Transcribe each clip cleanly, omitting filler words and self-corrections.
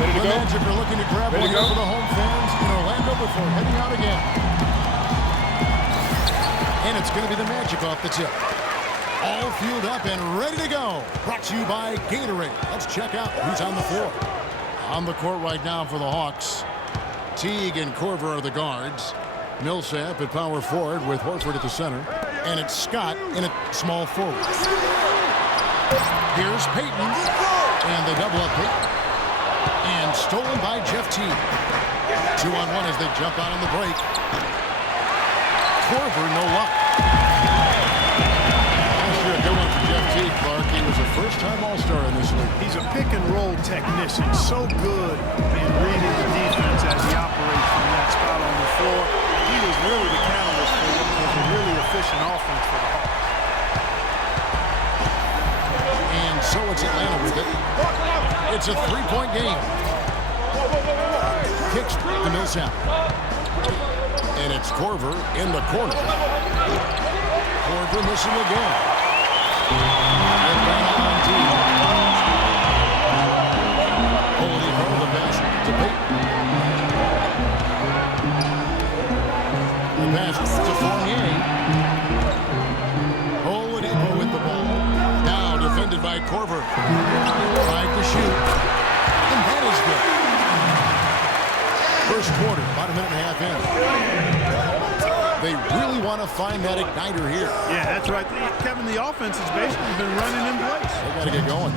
Ready to The go? Magic are looking to grab one here for the home fans in Orlando before heading out again. And it's going to be the Magic off the tip. All fueled up and ready to go. Brought to you by Gatorade. Let's check out who's on the floor. On the court right now for the Hawks, Teague and Korver are the guards. Millsap at power forward with Horford at the center. And it's Scott in a small forward. Here's Payton. And they double up Payton. And stolen by Jeff Teague. 2-on-1 as they jump out on the break. Korver, no luck. Last year, a good one for Jeff Teague, Clark. He was a first-time All-Star in this league. He's a pick-and-roll technician. So good in reading the defense as he operates from that spot on the floor. He was really the catalyst for what was a really efficient offense for the Hawks. And so it's Atlanta with it. It's a three-point game. Kicks to Millsap. And it's Korver in the corner. Korver missing again. Atlanta on team. Oladipo the pass to Payton. The pass to Fournier. Oladipo with the ball. Now defended by Korver. Tried to shoot. And that is good. First quarter, about a minute and a half in. They really want to find that igniter here. Yeah, that's right. Kevin, the offense has basically been running in place. They got to get going.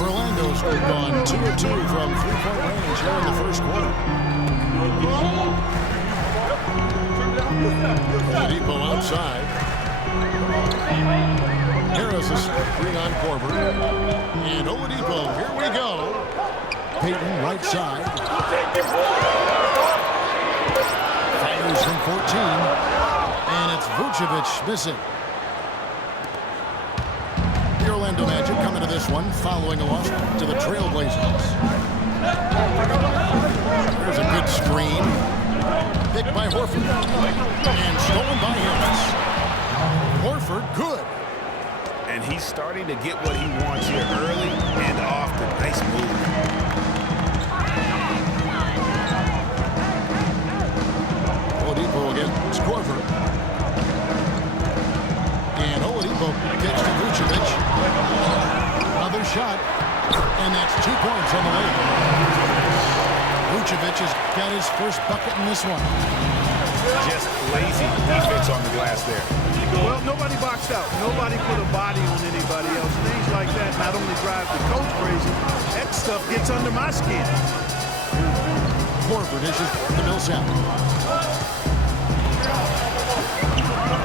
Orlando's gone 2 of 2 from three-point range here in the first quarter. Oladipo outside. Harris is three on Korver. And Oladipo, here we go. Payton, right side. Fires from 14. And it's Vucevic missing. The Orlando Magic coming to this one, following a loss to the Trailblazers. There's a good screen. Picked by Horford. And stolen by Harris. Horford, good. And he's starting to get what he wants here early and often. Nice move. Oladipo against Korver. And Oladipo gets to Vucevic. Another shot. And that's 2 points on the way. Vucevic has got his first bucket in this one. Just lazy defense on the glass there. Well, nobody boxed out. Nobody put a body on anybody else. Things like that not only drive the coach crazy, that stuff gets under my skin. Horford dishes to Millsap.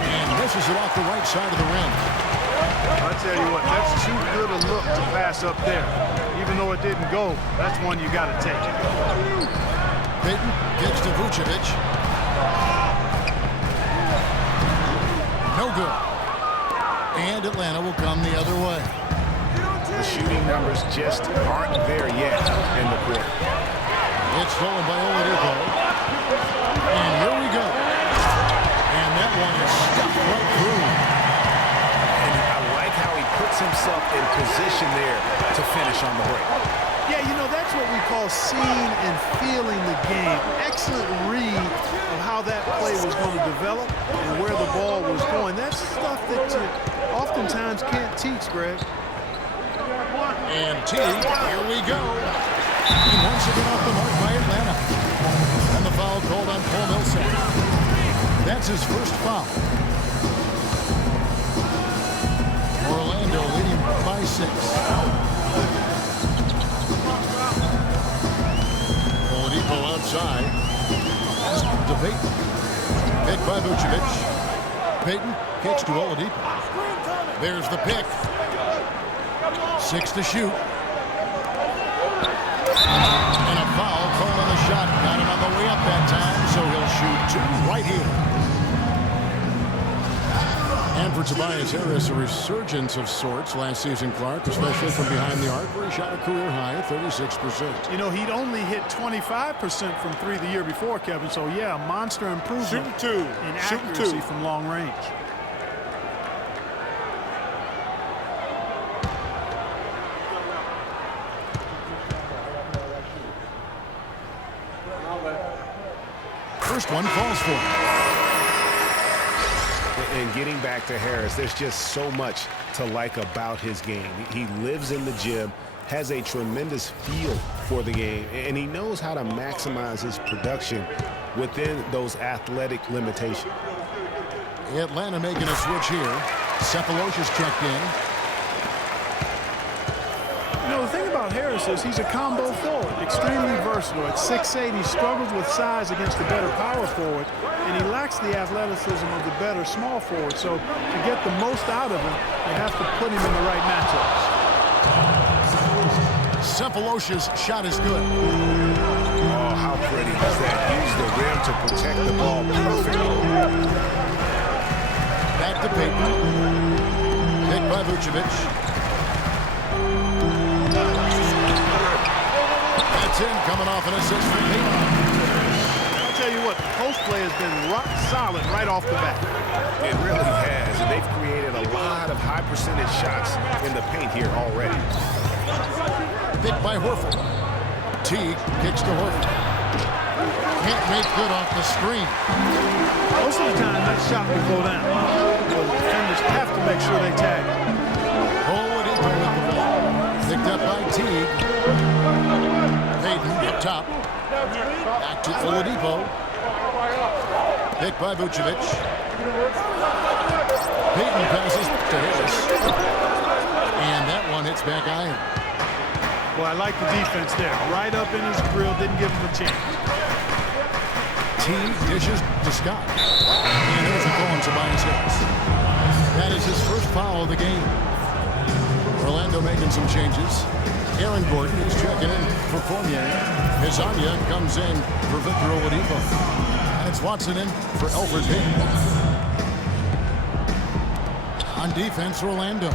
And misses it off the right side of the rim. I tell you what, that's too good a look to pass up there. Even though it didn't go, that's one you got to take. Payton gets to Vucevic. No good. And Atlanta will come the other way. The shooting numbers just aren't there yet in the quarter. It's stolen by Oladipo. And here we go. And that one is stuffed right through. And I like how he puts himself in position there to finish on the break. Yeah, you know, that's what we call seeing and feeling the game. Excellent read of how that play was going to develop and where the ball was going. That's stuff that you oftentimes can't teach, Greg. And Teague, here we go. And once again off the mark by Atlanta. And the foul called on Paul Millsap. That's his first foul. Orlando leading by 6. Oladipo outside. To Payton. Pick by Vucevic. Payton kicks to Oladipo. There's the pick. 6 to shoot. And a foul called on the shot. Got him on the way up that time, so he'll shoot 2 right here. And for Tobias Harris, a resurgence of sorts last season, Clark, especially from behind the arc, where he shot a career high, 36%. You know, he'd only hit 25% from 3 the year before, Kevin. So, yeah, a monster improvement Shooting 2. in accuracy from long range. first one falls for him. And getting back to Harris, there's just so much to like about his game. He lives in the gym, has a tremendous feel for the game, and he knows how to maximize his production within those athletic limitations. Atlanta making a switch here. Cephalosha's checked in. You know, the thing about Harris is he's a combo forward, extremely versatile. At 6'8", he struggles with size against the better power forward, and he lacks the athleticism of the better small forward. So to get the most out of him, you have to put him in the right matchups. Cephalosha's shot is good. Oh, how pretty is that? Use the rim to protect the ball perfectly. Back to Payton. Hit by Vucevic. That's in, coming off an assist from Payton. I'll tell you what, the post play has been rock solid right off the bat. It really has, and they've created a lot of high percentage shots in the paint here already. Picked by Horford. Teague kicks to Horford. Can't make good off the screen. Most of the time, that shot will go down. The defenders have to make sure they tag it. Oladipo with the ball. Picked up by Teague. Payton up top. Back to Oladipo. Picked by Vucevic. Payton passes to Harris. And that one hits back iron. Well, I like the defense there. Right up in his grill, didn't give him a chance. Teague dishes to Scott. And there's a call on Tobias Harris. That is his first foul of the game. Orlando making some changes. Aaron Gordon is checking in for Fournier. Hezonja comes in for Victor Oladipo. And it's Watson in for Elfrid Payton. On defense, Orlando.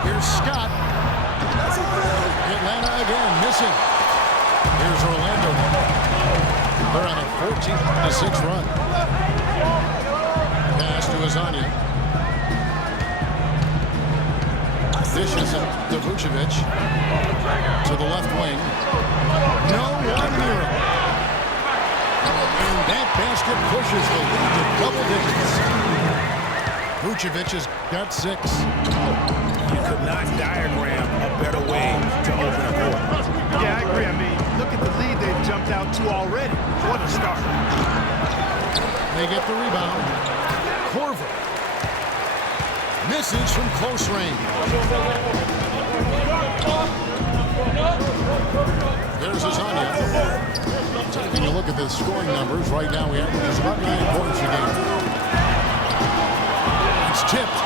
Here's Scott. Atlanta again, missing. Here's Orlando. They're on a 14-6 run. Pass to Hezonja. Dishes it to Vucevic. To the left wing. No one near him. And that basket pushes the lead to double digits. Vucevic has got 6. You could not diagram a better way to open a court. Yeah, I agree. I mean, look at the lead they've jumped out to already. What a start. They get the rebound. Korver misses from close range. There's Hezonja. Taking a look at the scoring numbers. Right now, we average about 9 points a game. It's tipped.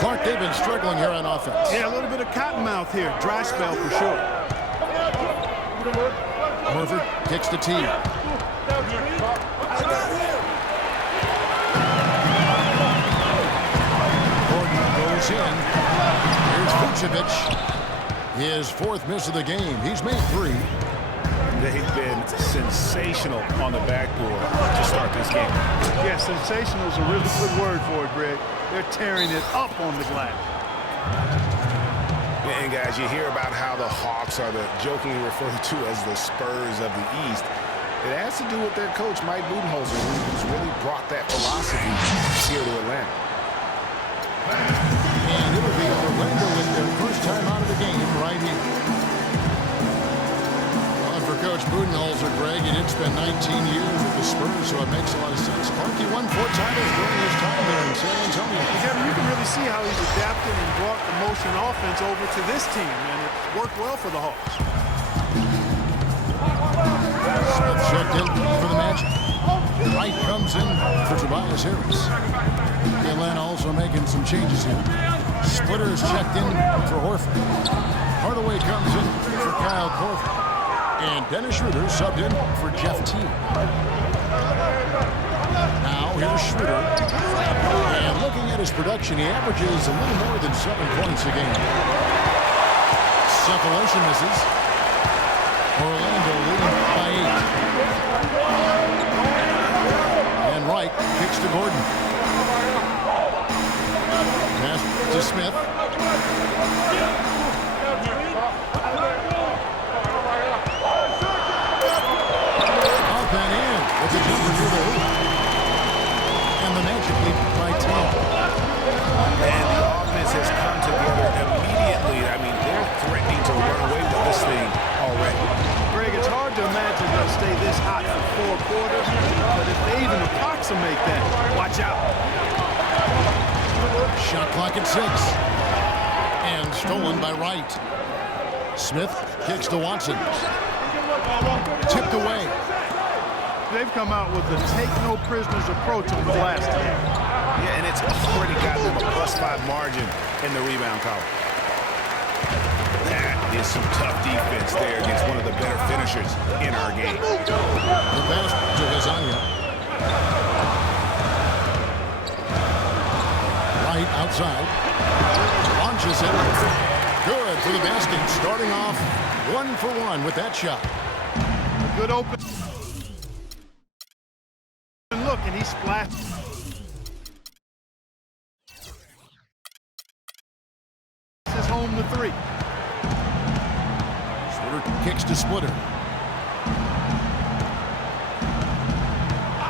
Clark, they've been struggling here on offense. Yeah, a little bit of cottonmouth here. Dry spell for sure. Horford kicks the tee. Gordon goes in. Here's Vucevic. His 4th miss of the game. He's made 3. They've been sensational on the backboard to start this game. Yeah, sensational is a really good word for it, Greg. They're tearing it up on the glass. And guys, you hear about how the Hawks are jokingly referred to as the Spurs of the East. It has to do with their coach, Mike Budenholzer, who's really brought that philosophy here to Atlanta. And it'll be Orlando with their first time out of the game right here. Well, for Coach Budenholzer, Greg, he did spend 19 years with the Spurs, so it makes a lot of sense. Clark, he won 4 titles during his time there in San Antonio. Kevin, you can really see how he's adapted and brought the motion offense over to this team, and it worked well for the Hawks. Smith checked in for the match. Wright comes in for Tobias Harris. Atlanta also making some changes here. Splitter is checked in for Horford. Hardaway comes in for Kyle Korver. And Dennis Schroeder subbed in for Jeff Teague. Now here's Schroeder. And looking at his production, he averages a little more than 7 points a game. Cephalosha misses. Orlando leading by 8. And Wright kicks to Gordon. Pass to Smith. 4 quarters, but if they even approximate that, watch out. Shot clock at 6. And stolen by Wright. Smith kicks to Watson. Tipped away. They've come out with the take-no-prisoners approach on the glass today. Yeah, and it's already got them a +5 margin in the rebound column. That is some tough defense there against one of the better finishers in our game. The pass to Lasagna. Right outside. Launches it. Good for the basket. Starting off 1 for 1 with that shot. A good open look, and he splashed. This is home to 3. Splitter kicks to Splitter.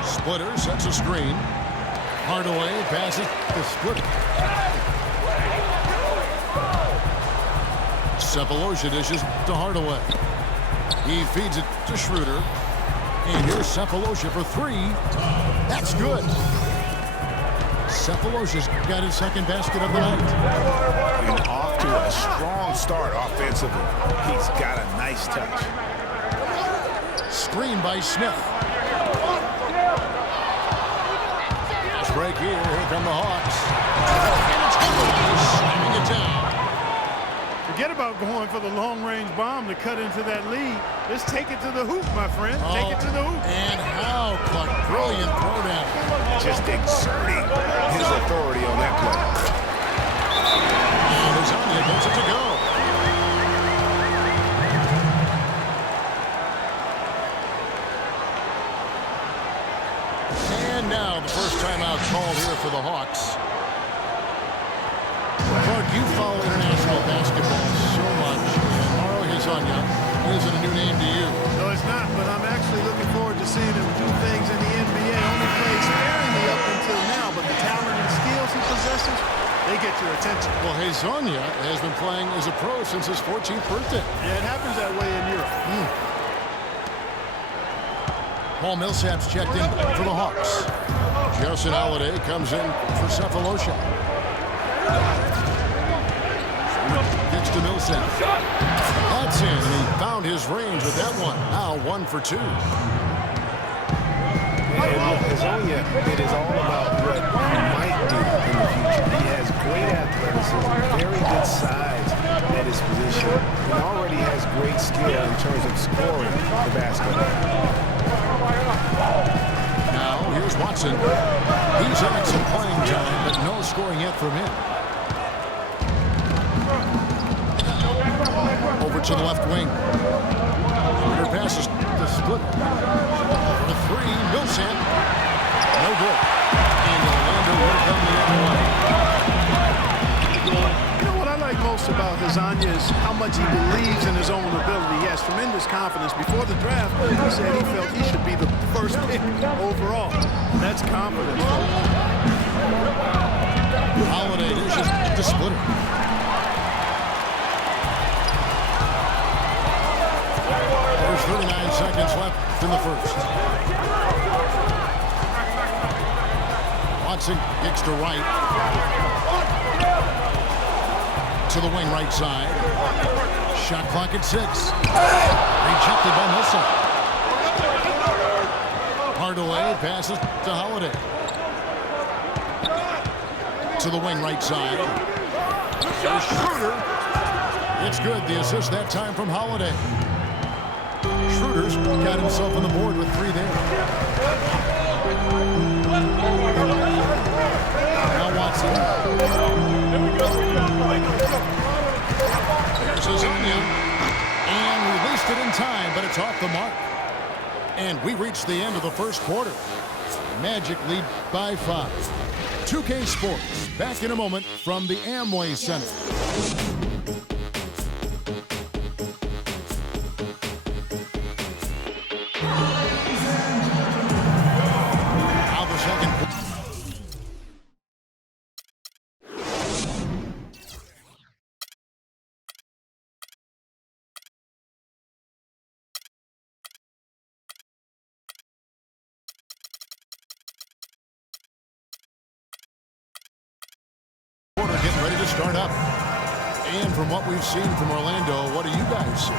Splitter sets a screen. Hardaway passes to Splitter. Cephalosha dishes to Hardaway. He feeds it to Schroeder. And here's Cephalosha for 3. That's good. Cephalosha's got his second basket of the night. And off to a strong start offensively. He's got a nice touch. Screen by Smith. Fast break here. Here come the Hawks. And it's Hardaway slamming it down. Forget about going for the long-range bomb to cut into that lead. Just take it to the hoop, my friend. Take it to the hoop. And how Clark, brilliant throwdown. Just exerting his authority on that play. And Lasagna gets it to go. And now the first timeout called here for the Hawks. Clark, you follow international basketball so much, and Mauro Hezonja isn't a new name to you. No, it's not, but I'm actually looking forward to seeing him do things in the NBA. Only played sparingly up until now, but the talent and skills he possesses, they get your attention. Well, Hezonja has been playing as a pro since his 14th birthday. Yeah, it happens that way in Europe. Paul Millsap's checked in for the Hawks. Justin Holiday comes in for Cephalosha. Gets to Millsap. That's in, and he found his range with that one. Now 1 for 2. And with Hezonja, it is all about what he might do in the future. He has great athleticism, very good size at his position, and already has great skill in terms of scoring the basketball. Now here's Watson. He's had some playing time, but no scoring yet from him. Over to the left wing. Splitter passes to Splitter. The 3, Millsap. No good. And Orlando will come the other way. You know what I like most about Hezonja is how much he believes in his own ability. He has tremendous confidence. Before the draft, he said he felt he should be the first pick overall. That's confidence. Holiday dishes to Splitter. There's 39 seconds left in the first. Watson kicks to right. To the wing right side. Shot clock at 6. Rejected by Millsap. Hardaway passes to Holiday. To the wing right side. Here's Schroeder. It's good. The assist that time from Holiday. Schroeder's got himself on the board with 3 there. Now Watson. There's Lasagna. And released it in time, but it's off the mark. And we reach the end of the first quarter. Magic lead by 5. 2K Sports, back in a moment from the Amway Center. start up. And from what we've seen from Orlando, what do you guys see?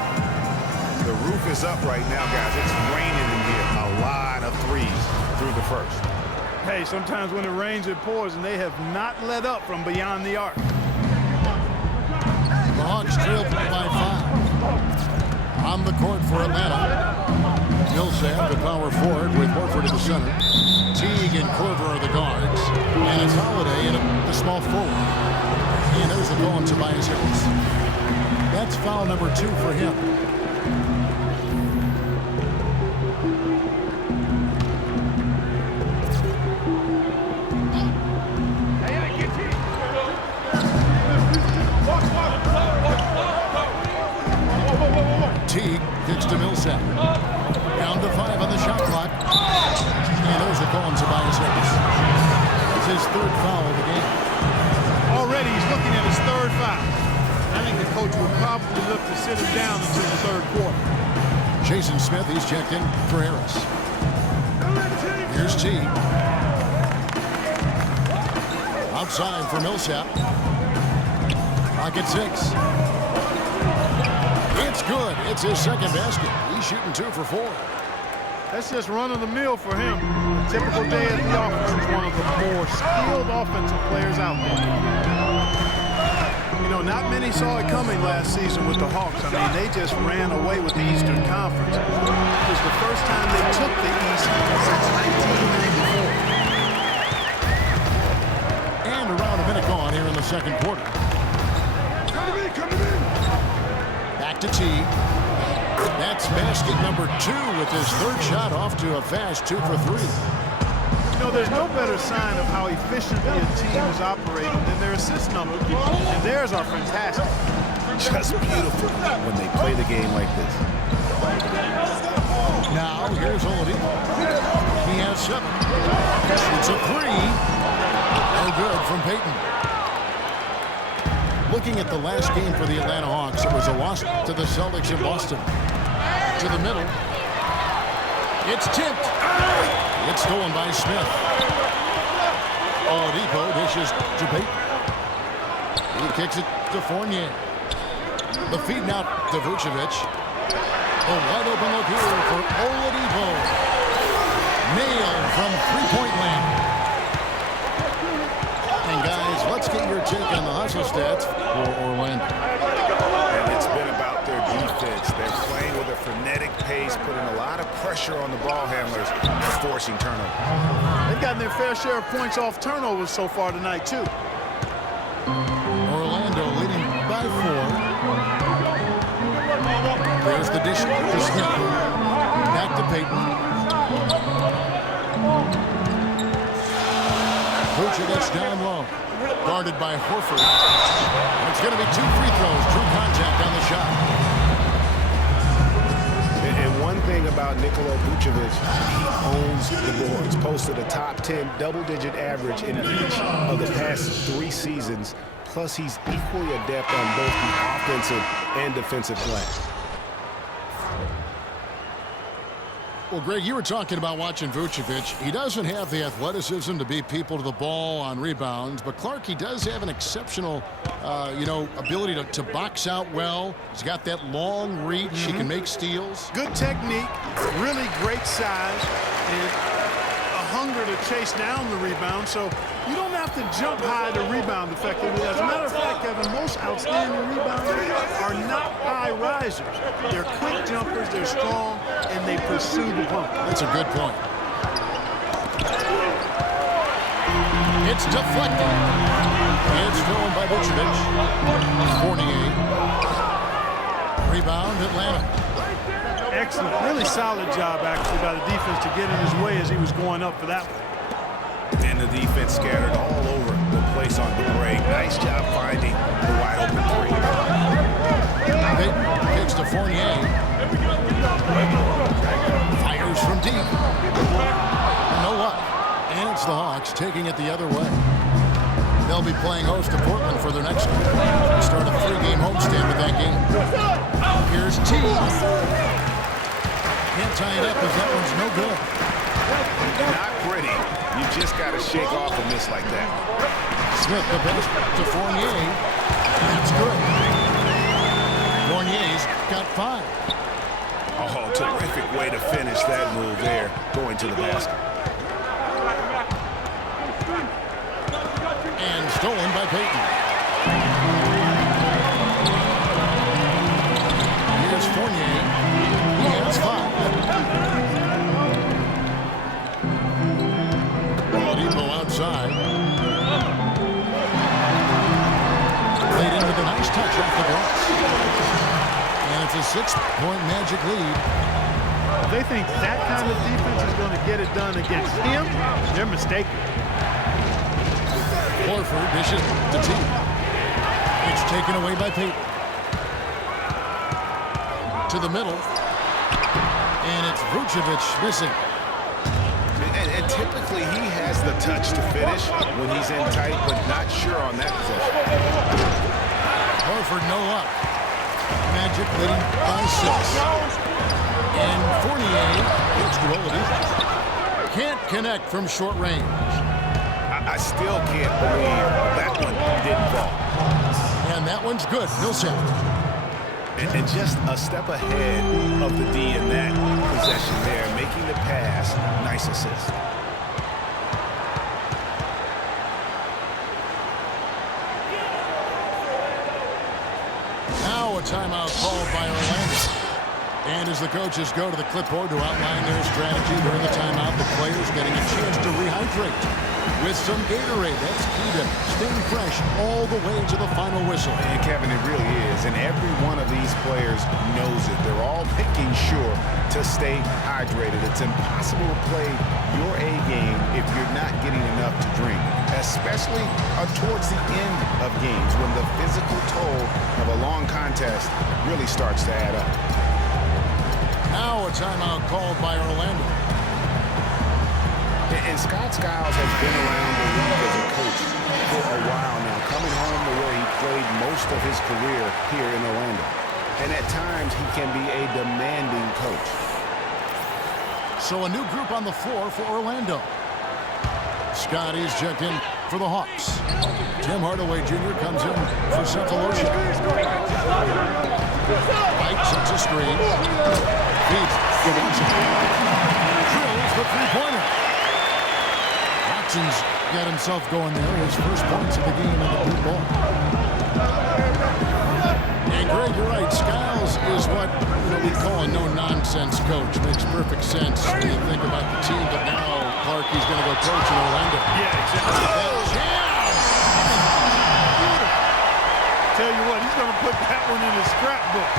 The roof is up right now, guys. It's raining in here. A lot of threes through the first. Hey, sometimes when it rains, it pours, and they have not let up from beyond the arc. The Hawks trail by 5. On the court for Atlanta. Millsap, the power forward, with Horford at the center. Teague and Korver are the guards. And it's Holiday in the small forward. And there's a goal on Tobias Harris. That's foul number 2 for him. Teague gets to Millsap. Down to 5 on the shot clock. And there's a call on Tobias Harris. It's his 3rd foul of the game. Already he's looking at his 3rd foul. I think the coach will probably look to sit him down until the 3rd quarter. Jason Smith, he's checked in for Harris. Here's Teague. Outside for Millsap. Clock at 6. It's good. It's his 2nd basket. He's shooting 2 for 4. That's just run of the mill for him. A typical day at the office. He's one of the more skilled offensive players out there. You know, not many saw it coming last season with the Hawks. I mean, they just ran away with the Eastern Conference. It was the first time they took the East since 1994. And around a minute gone here in the 2nd quarter. Back to Teague. That's basket number 2 with his 3rd shot off to a fast 2 for 3. You know, there's no better sign of how efficiently a team is operating than their assist numbers. And theirs are fantastic. Just beautiful when they play the game like this. Now, here's Oladipo. He has 7. It's a 3. No good from Payton. Looking at the last game for the Atlanta Hawks, it was a loss to the Celtics in Boston. To the middle. It's tipped. It's stolen by Smith. Oladipo dishes to Payton. He kicks it to Fournier. The feed now to Vucevic. A wide open look here for Oladipo. Nailed from three-point land. And guys, let's get your take on the hustle stats for Orlando. And it's been about their defense. They're playing with a frenetic pace, putting a lot of pressure on the ball handlers and forcing turnovers. They've gotten their fair share of points off turnovers so far tonight, too. Orlando leading by 4. There's the dish to Smith. Back to Payton. Vucevic down low. Guarded by Horford. And it's going to be 2 free throws. True contact on the shot. And one thing about Nikola Vucevic, he owns the boards. Posted a top 10 double-digit average in each of the past 3 seasons. Plus, he's equally adept on both the offensive and defensive glass. Well, Greg, you were talking about watching Vucevic. He doesn't have the athleticism to beat people to the ball on rebounds, but Clark, he does have an exceptional, ability to box out well. He's got that long reach. He can make steals. Good technique, really great size, and a hunger to chase down the rebound. So you don't have to jump high to rebound effectively. As a matter of fact, Kevin, most outstanding rebounders are not high risers. They're quick jumpers, they're strong, and they pursue the pump. That's a good point. It's deflected. It's stolen by Vucevic. Fournier. Rebound, Atlanta. Excellent, really solid job actually by the defense to get in his way as he was going up for that one. And the defense scattered all over the place on the break. Nice job finding the wide open 3. Payton kicks to Fournier. Fires from deep. No luck. And it's the Hawks taking it the other way. They'll be playing host to Portland for their next one. They start a 3-game homestand with that game. Here's Teague. Can't tie it up as that one's no good. Not pretty. You just got to shake off a miss like that. Smith the pass to Fournier. That's good. Fournier's got 5. Oh, terrific way to finish that move there, going to the basket. And stolen by Payton. Here's Fournier. He has 5. Oladipo outside. Played in with a nice touch off the glass. And it's a 6-point Magic lead. If they think that kind of defense is going to get it done against him, they're mistaken. Horford dishes to T. It's taken away by Payton. To the middle. And it's Vucevic missing. And typically he has the touch to finish when he's in tight, but not sure on that possession. Horford no luck. Magic leading by 6. And Fournier hits Oladipo. Can't connect from short range. I still can't believe that one didn't fall. And that one's good. Millsap. And just a step ahead of the D in that possession there, making the pass. Nice assist. Now a timeout called by Orlando. And as the coaches go to the clipboard to outline their strategy during the timeout, the players getting a chance to rehydrate with some Gatorade. That's key to staying fresh all the way to the final whistle. And Kevin, it really is. And every one of these players knows it. They're all making sure to stay hydrated. It's impossible to play your A game if you're not getting enough to drink, especially towards the end of games when the physical toll of a long contest really starts to add up. Now a timeout called by Orlando. And Scott Skiles has been around the league as a coach for a while now, coming home to where he played most of his career here in Orlando. And at times, he can be a demanding coach. So a new group on the floor for Orlando. Scotty's checked in for the Hawks. Tim Hardaway Jr. comes in for Cephalosha. White sets a screen. Feeds drills the three-pointer. Watson's got himself going there. His first points of the game in the blue ball. And Greg, you're right. Skiles is what we call a no-nonsense coach. Makes perfect sense when you think about the team. But now Clark, he's going to go coach in Orlando. Yeah, exactly. Tell you what, he's going to put that one in his scrapbook.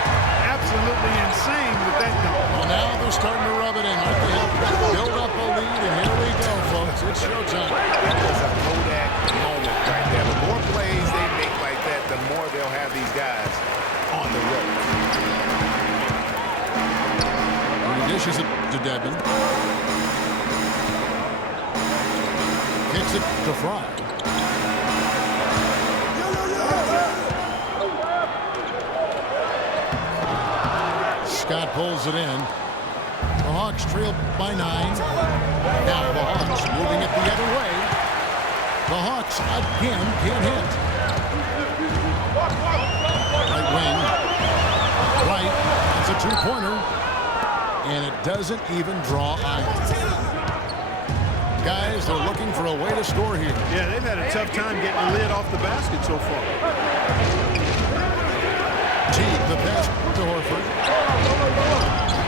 Absolutely insane with that dunk. Well, now they're starting to rub it in. Right? They have build up a lead, and here we go, folks. It's showtime. It's a Kodak moment right there. The more plays they make like that, the more they'll have these guys on the road. He dishes it to Devin. Kicks it to Fry. Scott pulls it in. The Hawks trail by 9. Now the Hawks moving it the other way. The Hawks again can't hit. Right wing. Right. It's a two-pointer. And it doesn't even draw iron. Guys, they're looking for a way to score here. Yeah, they've had a tough time getting the lid off the basket so far. Teague, the pass to Horford.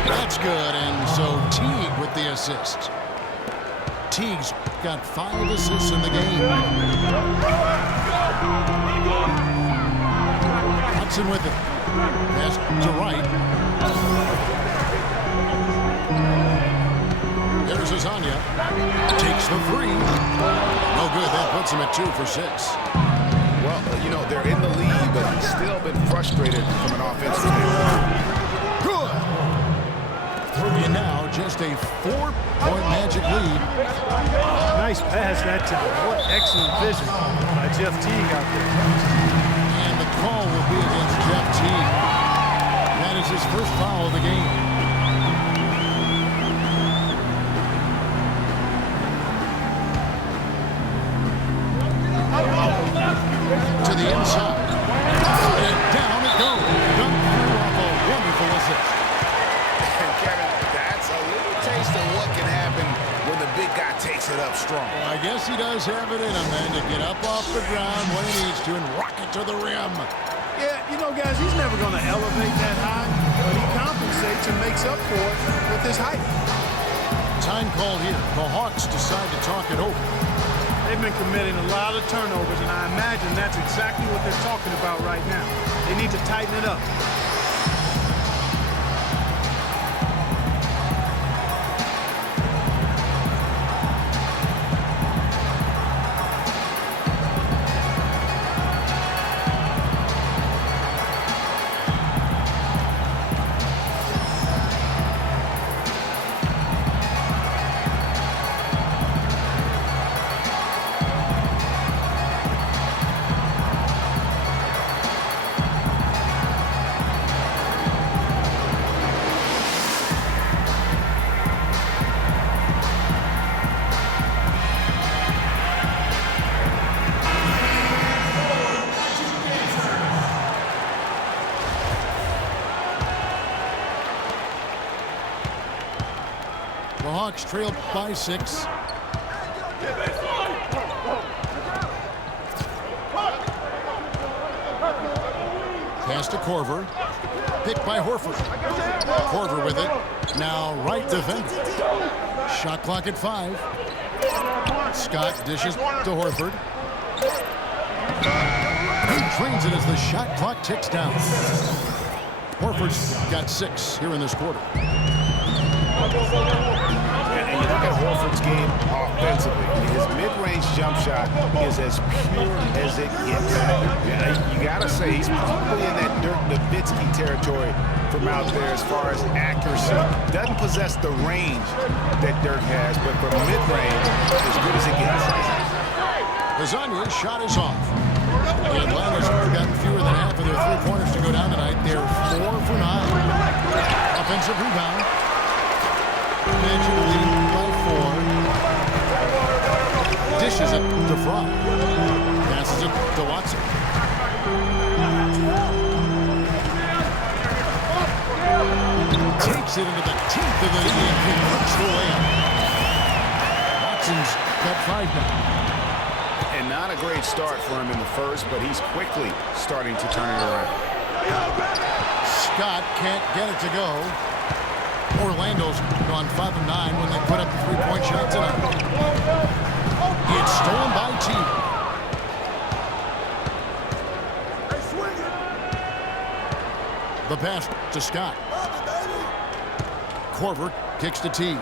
That's good, and so Teague with the assist. Teague's got 5 assists in the game. Hudson with it. Pass to right. There's Azania. Takes the 3. No good. That puts him at 2 for 6. Well, they're in the lead, but still been frustrated from an offensive standpoint. Good. And now just a 4-point Magic lead. Nice pass that time. What excellent vision by Jeff Teague out there. And the call will be against Jeff Teague. That is his first foul of the game. does have it in him, man, to get up off the ground when he needs to and rock it to the rim. Yeah, you know, guys, he's never going to elevate that high, but he compensates and makes up for it with his height. Time called here. The Hawks decide to talk it over. They've been committing a lot of turnovers, and I imagine that's exactly what they're talking about right now. They need to tighten it up. The Hawks trailed by 6. Pass to Korver. Picked by Horford. Korver with it. Now right defender. Shot clock at 5. Scott dishes to Horford. He drains it as the shot clock ticks down. Horford's got 6 here in this quarter. And you look at Horford's game offensively. His mid-range jump shot is as pure as it gets. You got to say, he's probably in that Dirk Nowitzki territory from out there as far as accuracy. Doesn't possess the range that Dirk has, but from mid-range, as good as it gets. Lasagna's shot is off. The Atlanta's gotten fewer than half of their three-pointers to go down tonight. They're 4 for 9. Offensive rebound. Magic leading by 4. Dishes it to Fry. Passes it to Watson. Takes it into the teeth of the lead and converts the layup. Watson's got 5 now. And not a great start for him in the first, but he's quickly starting to turn it around. Scott can't get it to go. Orlando's gone 5 of 9 when they put up the three-point shot tonight. It's stolen by T. The pass to Scott. Korver kicks to T.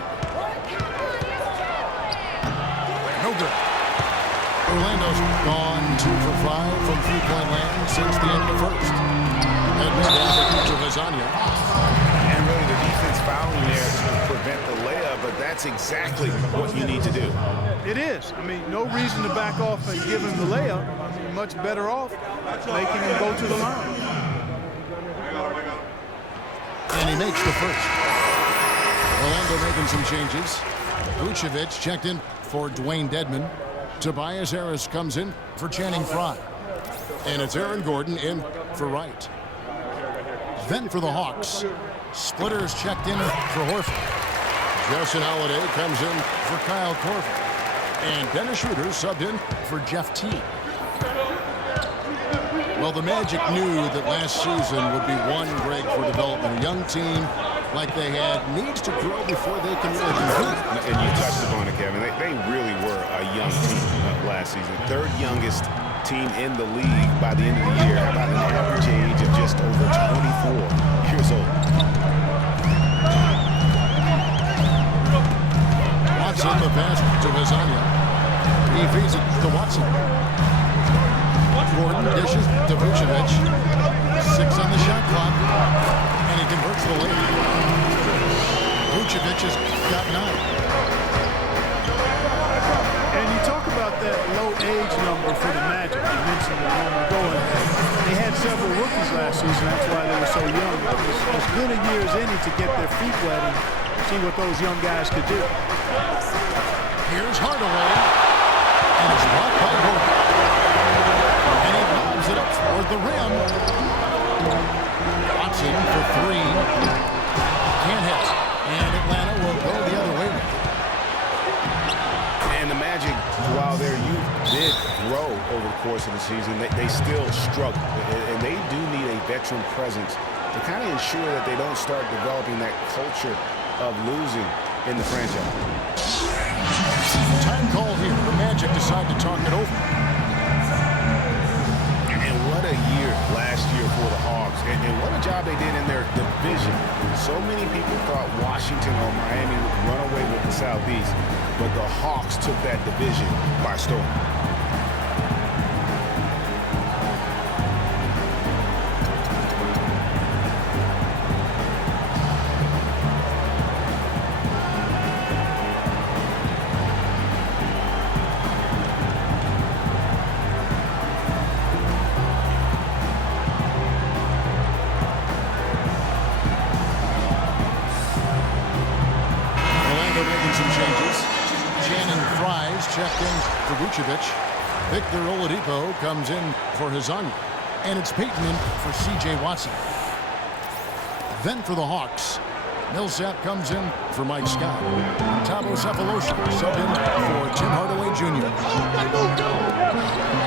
No good. Orlando's gone 2 for 5 from three-point land since the end of the first. Edmonds to Lasagna. And really the defense fouling there to prevent the layup, but that's exactly what you need to do. It is. I mean, no reason to back off and give him the layup. I mean, much better off making him go to the line. And he makes the first. Orlando making some changes. Vucevic checked in for Dwayne Dedmon. Tobias Harris comes in for Channing Frye. And it's Aaron Gordon in for Wright. Then for the Hawks, Splitters checked in for Horford. Justin Holiday comes in for Kyle Korver. And Dennis Schroeder subbed in for Jeff Teague. Well, the Magic knew that last season would be one break for development. A young team like they had needs to grow before they can really compete. And you touched upon it, Kevin. They really were a young team last season. Third youngest team in the league by the end of the year. How about an average age of just over 24 years old? Watson, the pass to Lasagna. He feeds it to Watson. Gordon dishes to Vucevic. 6 on the shot clock. And he converts the lead. Vucevic has got 9. And you talk about that low age number for the Magic. You mentioned it a moment ago. They had several rookies last season. That's why they were so young. It was as good a year as any to get their feet wet and see what those young guys could do. Here's Hardaway. And it's blocked by Gordon. And he lobs it up toward the rim. Watson for 3. Can't hit. And Atlanta will go the other way. And the Magic, while they're did grow over the course of the season, they still struggle. And they do need a veteran presence to kind of ensure that they don't start developing that culture of losing in the franchise. Time call here. The Magic decide to talk it over. And what a year last year for the Hawks. And what a job they did in their division. So many people thought Washington or Miami would run away with the Southeast, but the Hawks took that division by storm. Checked in for Vucevic. Victor Oladipo comes in for Hazanya. And it's Peyton in for C.J. Watson. Then for the Hawks, Millsap comes in for Mike Scott. Thabo Sefolosha subbed in for Tim Hardaway Jr.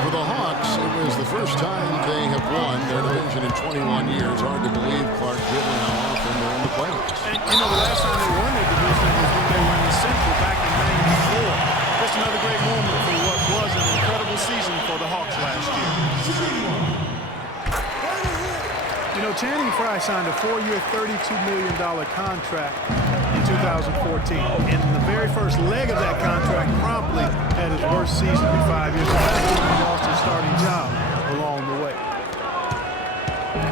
For the Hawks, it was the first time they have won their division in 21 years. Hard to believe, Clark, given how often they're in the playoffs. And, you know, the last time they won their division was when they were in the Central back in '94. Just another great moment for what was an incredible season for the Hawks last year. You know, Channing Frye signed a 4-year, $32 million contract in 2014. And the very first leg of that contract promptly had his worst season in 5 years. So that's when he lost his starting job along the way.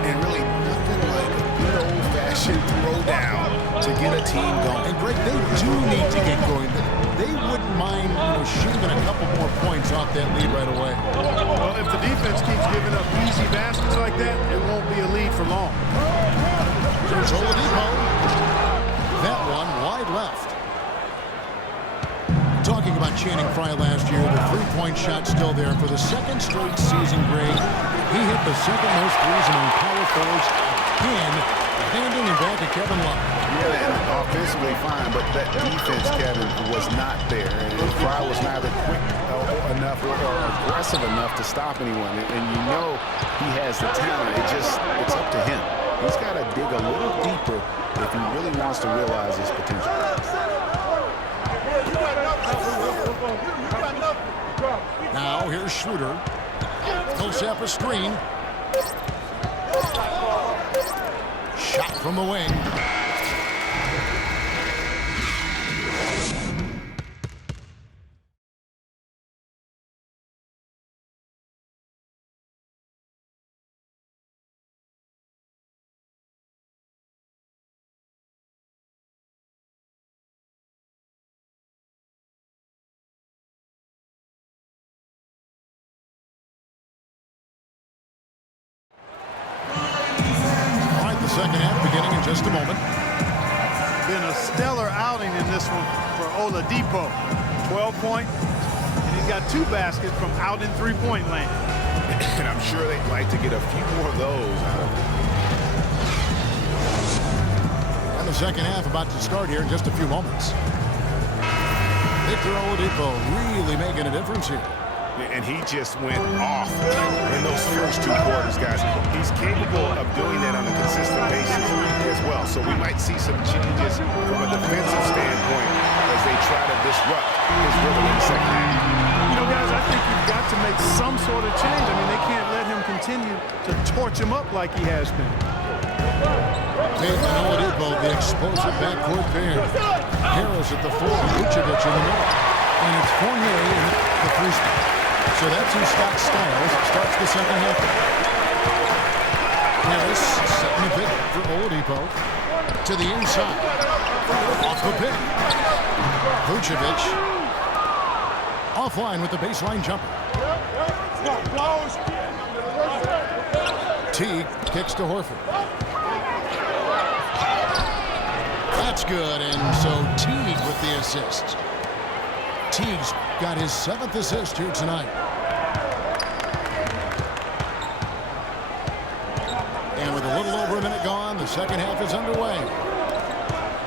And really nothing like a good old-fashioned throwdown to get a team going. And Greg, they do need to get going. They wouldn't mind, shaving a couple more points off that lead right away. Well, if the defense keeps giving up easy baskets like that, it won't be a lead for long. There's Oladipo. That one wide left. Talking about Channing Frye last year, the three-point shot still there for the second straight season, Greg. He hit the second most threes among power forwards again, handing him back to Kevin Love. Yeah, and offensively fine, but that defense, Kevin, was not there. And Frye was neither quick enough or aggressive enough to stop anyone. And you know he has the talent. It's up to him. He's got to dig a little deeper if he really wants to realize his potential. Now here's Schroeder. He'll set up a screen. Shot from the wing. Second half beginning in just a moment. Been a stellar outing in this one for Oladipo. 12-point, and he's got 2 baskets from out in three-point land. And I'm sure they'd like to get a few more of those out of him. And the second half about to start here in just a few moments. Victor Oladipo really making a difference here. And he just went off in those first 2 quarters, guys. He's capable of doing that on a consistent basis as well. So we might see some changes from a defensive standpoint as they try to disrupt his rhythm in the second half. You know, guys, I think you've got to make some sort of change. I mean, they can't let him continue to torch him up like he has been. Peyton Oladipo, the explosive backcourt pair. Harris at the 4, Vucevic in the middle. And it's Fournier in the 3 spot. So that's who Scott Styles starts the second half. Harris setting the pick for Oladipo to the inside. Off the pick. Vucevic offline with the baseline jumper. Teague kicks to Horford. That's good, and so Teague with the assist. Teague's got his 7th assist here tonight. And with a little over a minute gone, the second half is underway.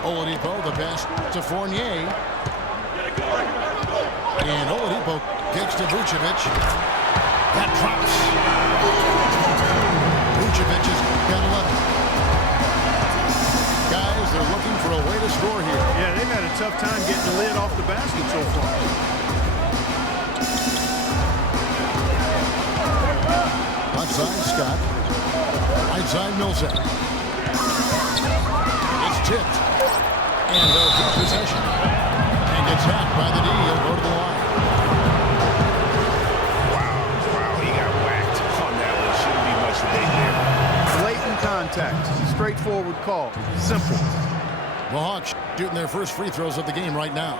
Oladipo, the pass to Fournier. And Oladipo kicks to Vucevic. That drops. Vucevic has got 11. Guys, they're looking for a way to score here. Yeah, they've had a tough time getting the lid off the basket so far. Left side, Scott. Right side, Millsap. It's tipped. And they'll keep possession. And gets hacked by the D. He'll go to the line. Wow, he got whacked on that one. Shouldn't be much debate there. Blatant contact. Straightforward call. Simple. The Hawks shooting their first free throws of the game right now.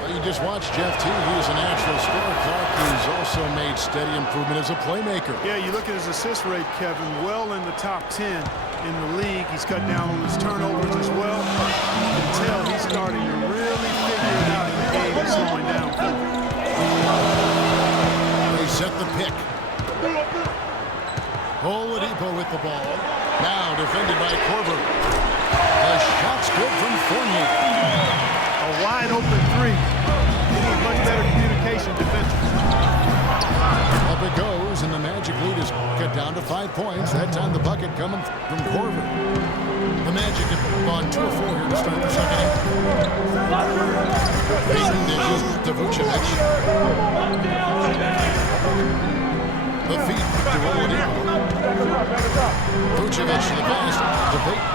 Well, you just watched Jeff T. He's a natural scorer. Clark, who's also made steady improvement as a playmaker. Yeah, you look at his assist rate, Kevin, well in the top 10 in the league. He's cut down on his turnovers as well. You can tell he's starting to really figure it out in the game and slowing down. They set the pick. Oladipo with the ball. Now defended by Korver. The shot's good from Fournier. A wide open three. They need much better communication defensively. Up it goes, and the Magic lead is cut down to 5 points. That time the bucket coming from Korver. The Magic have gone 2 of 4 here to start the second half. Payton dishes to Vucevic. The feed to Oladipo. Vucevic to the pass to Payton.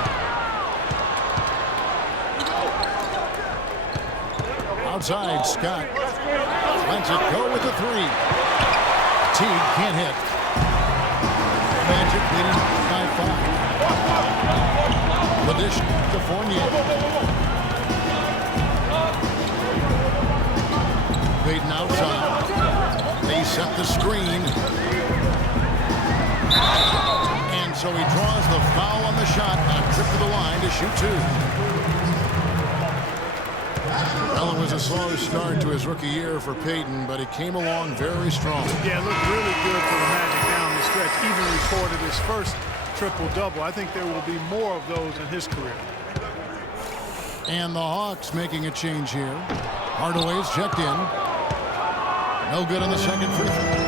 Outside, Scott lets it go with the 3. Teague can't hit. Magic leading by 5. The dish to Fournier. Payton outside. They set the screen. And so he draws the foul on the shot. A trip to the line to shoot 2. Well, it was a slow start to his rookie year for Payton, but he came along very strong. Yeah, it looked really good for the Magic down the stretch. Even recorded his first triple-double. I think there will be more of those in his career. And the Hawks making a change here. Hardaway's checked in. No good on the second free throw.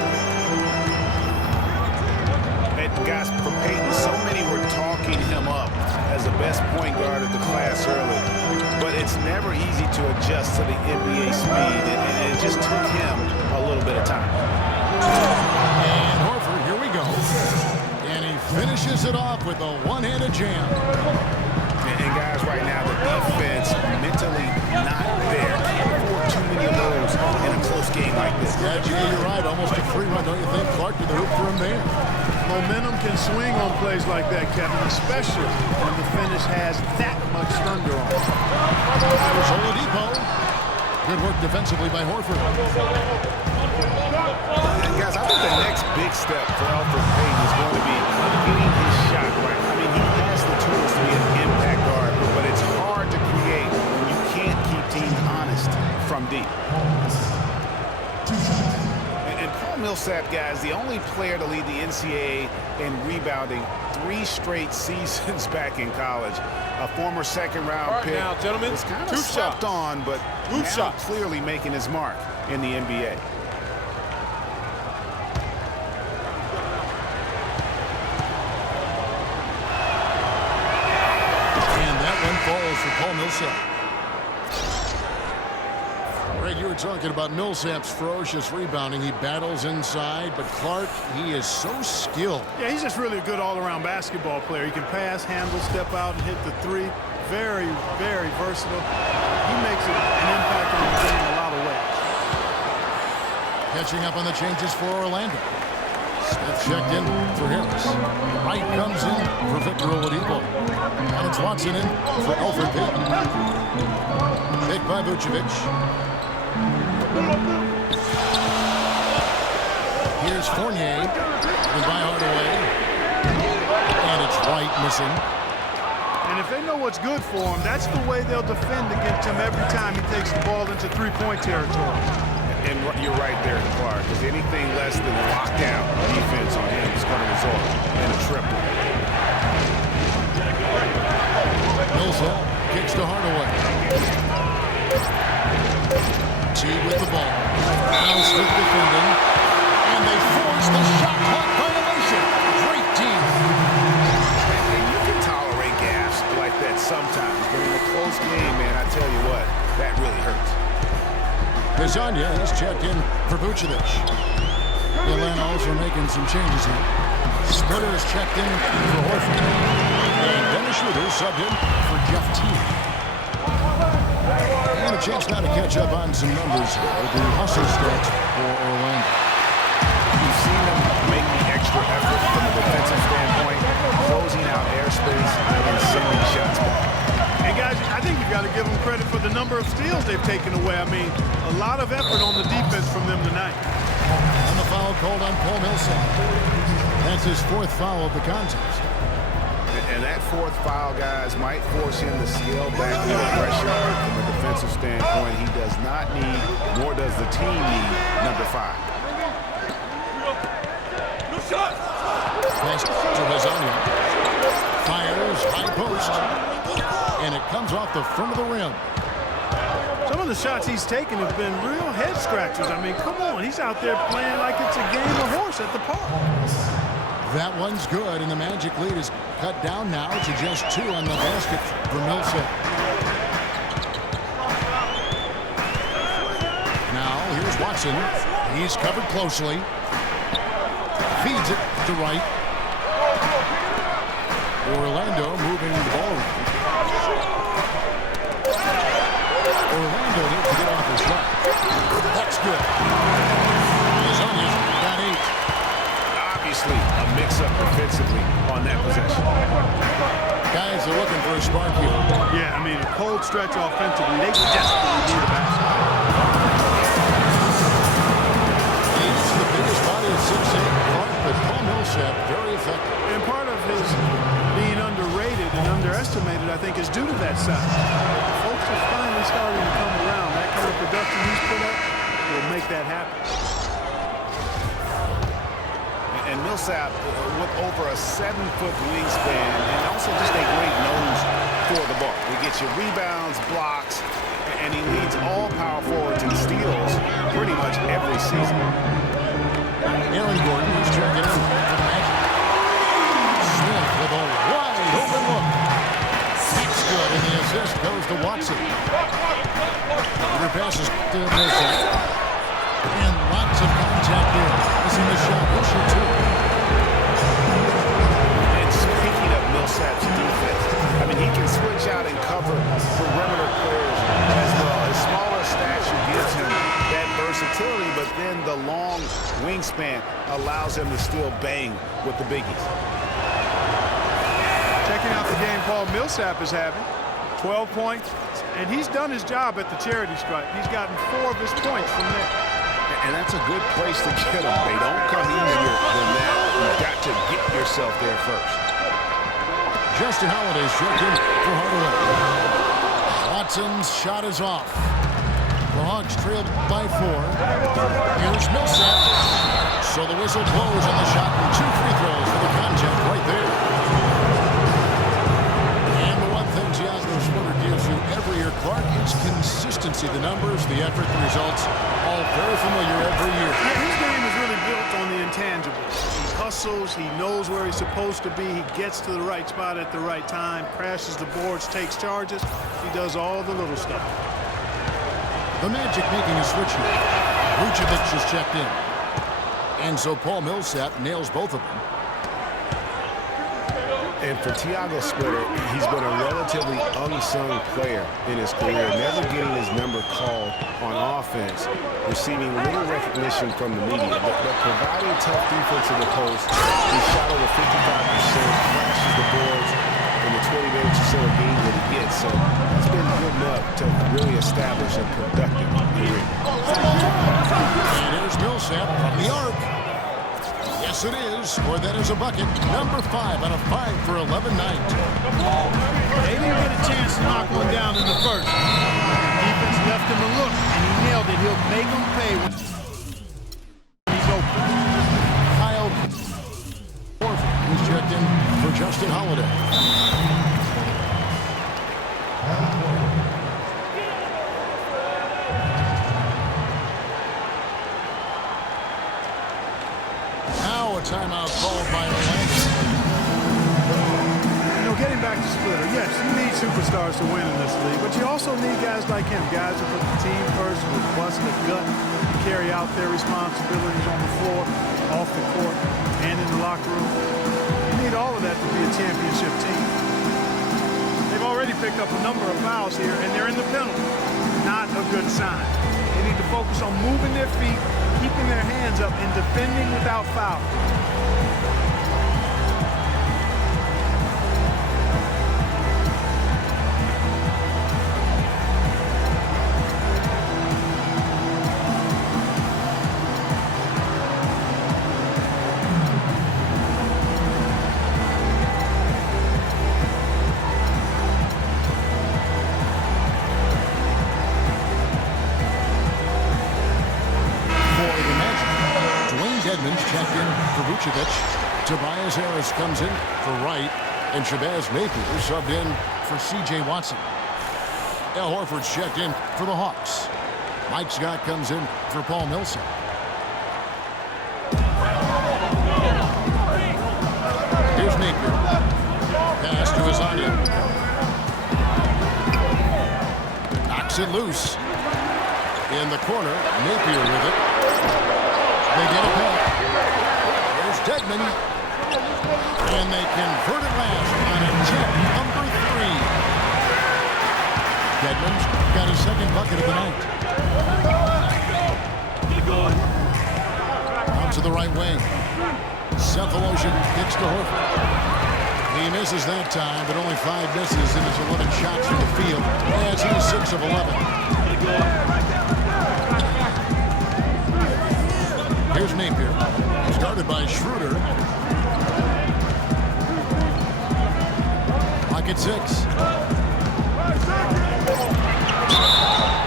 Guys, for Payton, so many were talking him up as the best point guard of the class early. But it's never easy to adjust to the NBA speed, and it just took him a little bit of time. And Horford, here we go. And he finishes it off with a one-handed jam. And guys, right now, the defense mentally not there. Can't afford too many of those in a close game like this. Yeah, you're right. Almost a free run, don't you think? Clark to the hoop for him there. Momentum can swing on plays like that, Kevin, especially when the finish has that much thunder on it. There's Oladipo. Good work defensively by Horford. And guys, I think the next big step for Elfrid Payton is going to be getting his shot right. I mean, he has the tools to be an impact guard, but it's hard to create when you can't keep teams honest from deep. And Paul Millsap, guys, the only player to lead the NCAA in rebounding 3 straight seasons back in college. A former second-round pick. Now, gentlemen, was kind of slept on, but now clearly making his mark in the NBA. And that one falls for Paul Millsap. Greg, you were talking about Millsap's ferocious rebounding. He battles inside, but Clark, he is so skilled. Yeah, he's just really a good all-around basketball player. He can pass, handle, step out, and hit the 3. Very, very versatile. He makes an impact on the game in a lot of ways. Catching up on the changes for Orlando. Smith checked in for Harris. Wright comes in for Victor Oladipo. And it's Watson in for Elfrid Payton. Picked by Vucevic. Here's Fournier. Goodbye Hardaway. And it's Wright missing. And if they know what's good for him, that's the way they'll defend against him every time he takes the ball into 3-point territory. And you're right there, Clark, because anything less than lockdown defense on him is going to result in a triple. Millsap kicks to Hardaway. T with the ball. Now Smith defending. And they force the shot clock violation. Great team. And you can tolerate gaps like that sometimes, but in a close game, man, I tell you what, that really hurts. Kazanya is checked in for Vucevic. Atlanta also making some changes here. Splitter is checked in for Horford. And Dennis Schroeder subbed in for Jeff Teague. And a chance now to catch up on some numbers here. The hustle stats for Orlando. You've seen them make the extra effort from a defensive standpoint, closing out airspace and sending shots back. And guys, I think you've got to give them credit for the number of steals they've taken away. I mean, a lot of effort on the defense from them tonight. And the foul called on Paul Millsap. That's his fourth foul of the contest. And that fourth foul, guys, might force him to scale back the pressure from a defensive standpoint. He does not need, nor does the team need, number 5. Pass to Hazania. Fires, high post. And it comes off the front of the rim. Some of the shots he's taken have been real head scratchers. I mean, come on. He's out there playing like it's a game of horse at the park. That one's good, and the Magic lead is cut down now to just 2 on the basket for Millsap. Now, here's Watson. He's covered closely. Feeds it to right. Orlando moving the ball. Orlando needs to get off his shot. That's good. Lasagna's got 8. Obviously, a mix-up defensively on that possession. Guys are looking for a spark here. Yeah, I mean, a cold stretch offensively. They desperately need a basket. He's the biggest body of 6'8", but Paul Millsap very effective. And part of his being underrated and underestimated, I think, is due to that size. Folks are finally starting to come around. That kind of production he's put up will make that happen. And Millsap with over a 7-foot wingspan and also just a great nose for the ball. He gets you rebounds, blocks, and he leads all power forwards in steals pretty much every season. Aaron Gordon is checking in for the Magic. Smith with a wide open look. That's good, and the assist goes to Watson. Under passes to Millsap. And lots of contact there. Missing the shot. He'll shoot 2. And speaking of Millsap's defense, I mean, he can switch out and cover perimeter players as well. His smaller stature gives him that versatility, but then the long wingspan allows him to still bang with the biggies. Checking out the game Paul Millsap is having. 12 points, and he's done his job at the charity stripe. He's gotten 4 of his points from there. And that's a good place to get them. They don't come easier than that. You've got to get yourself there first. Justin Holiday's checked in for Hardaway. Watson's shot is off. The Hawks trailed by 4. Here's Millsap. So the whistle blows on the shot and 2 free throws for the contact right there. And the one thing Giannis Splitter gives you every year, Clark, is consistency. The numbers, the effort, the results, all very familiar every year. Yeah, his game is really built on the intangibles. He hustles, he knows where he's supposed to be, he gets to the right spot at the right time, crashes the boards, takes charges. He does all the little stuff. The Magic making a switch here. Vucevic is checked in. And so Paul Millsap nails both of them. And for Tiago Splitter, he's been a relatively unsung player in his career, never getting his number called on offense, receiving little recognition from the media, but providing tough defense in the post. He shot over 55%, crashes the boards in the 20 minutes or so a game that he gets. So it's been good enough to really establish a productive career. And here's Millsap from the arc. Yes, it is, or that is a bucket. Number 5 out of 5 for 11 night. They didn't get a chance to knock one down in the first. Defense left him a look, and he nailed it. He'll make them pay when he's open. Kyle is checked in for Justin Holiday. Oh, a timeout called by Orlando. You know, getting back to Splitter, yes, you need superstars to win in this league, but you also need guys like him, guys who put the team first, who bust the gut, to carry out their responsibilities on the floor, off the court, and in the locker room. You need all of that to be a championship team. They've already picked up a number of fouls here, and they're in the penalty. Not a good sign. They need to focus on moving their feet, keeping their hands up, and defending without foul. Checked in for Vucevic. Tobias Harris comes in for Wright. And Shabazz Napier subbed in for C.J. Watson. Al Horford's checked in for the Hawks. Mike Scott comes in for Paul Millsap. Here's Napier. Pass to Azania. Knocks it loose. In the corner, Napier with it. They get it back. There's Dedmon. And they convert it last on attempt number 3. Dedmon's got his second bucket of the night. Out to the right wing. Cephalosian kicks to Horford. He misses that time, but only 5 misses in his 11 shots from the field as he's 6 of 11. Here's Napier. Started by Schroeder. Pocket 6.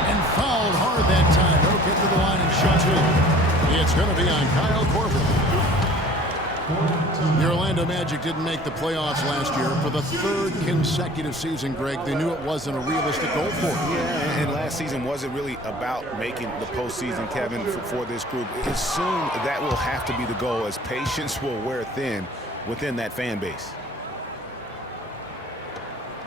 And fouled hard that time. He'll get to the line and shot 2. It's going to be on Kyle Korver. The Orlando Magic didn't make the playoffs last year for the 3rd consecutive season, Greg. They knew it wasn't a realistic goal for them. Yeah, and last season wasn't really about making the postseason, Kevin, for this group. It's soon that will have to be the goal, as patience will wear thin within that fan base.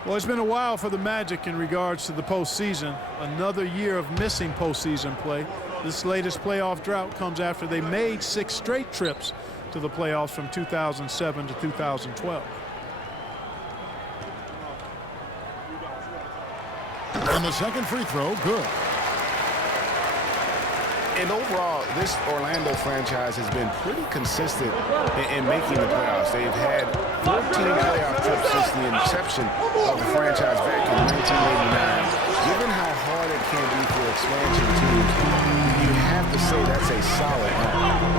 Well, it's been a while for the Magic in regards to the postseason. Another year of missing postseason play. This latest playoff drought comes after they made 6 straight trips to the playoffs from 2007 to 2012. And the second free throw, good. And overall, this Orlando franchise has been pretty consistent in making the playoffs. They've had 14 playoff trips since the inception of the franchise back in 1989. Given how hard it can be for expansion teams, you have to say that's a solid number.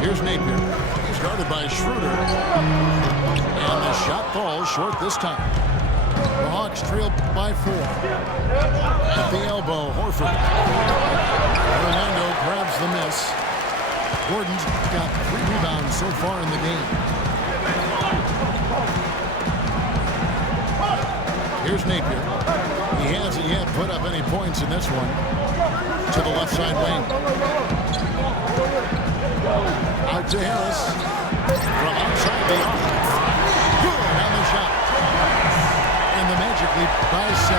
Here's Napier. He's guarded by Schroeder. And the shot falls short this time. The Hawks trail by 4. At the elbow, Horford. Orlando grabs the miss. Gordon's got 3 rebounds so far in the game. Here's Napier. He hasn't yet put up any points in this one. To the left side wing. Out to Harris. From outside the arc. Good on the shot. And the Magic lead by 7.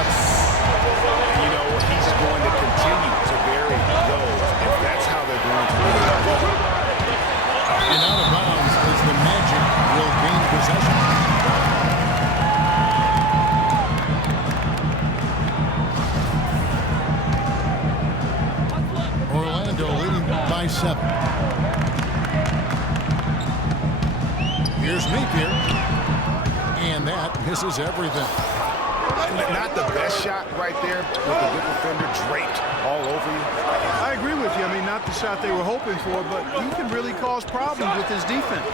You know, he's going to continue to vary those if that's how they're going to win. And out of bounds as the Magic will gain possession. Orlando leading by 7. Here's Napier. And that misses everything. Not the best shot right there with the good defender draped all over you. I agree with you. I mean, not the shot they were hoping for, but he can really cause problems with his defense.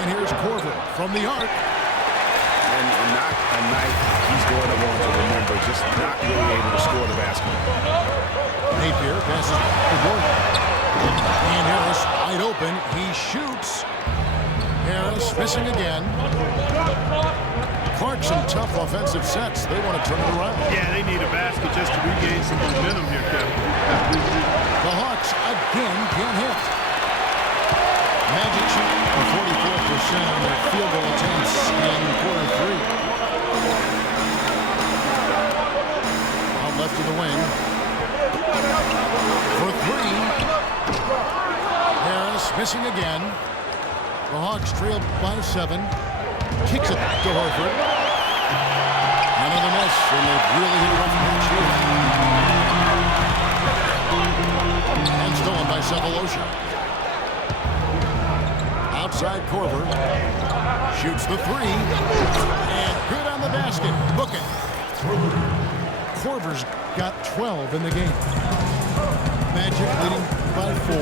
And here's Korver from the arc. And not a night he's going to want to remember, just not really able to score the basketball. Napier passes to Gordon. And Harris wide open. He shoots. Harris missing again. Clarkson, tough offensive sets. They want to turn it around. Yeah, they need a basket just to regain some momentum here, Kevin. again, can't hit. Magic shooting for 44% on their field goal attempts in quarter 3. Out left to the wing. For 3. Harris missing again. The Hawks trail by 7. Kicks it to Horford. Another miss, and they've really hit a rough patch here. And stolen by Sefolosha. Outside Korver. Shoots the 3. And good on the basket. Book it. Korver's got 12 in the game. Magic leading by 4.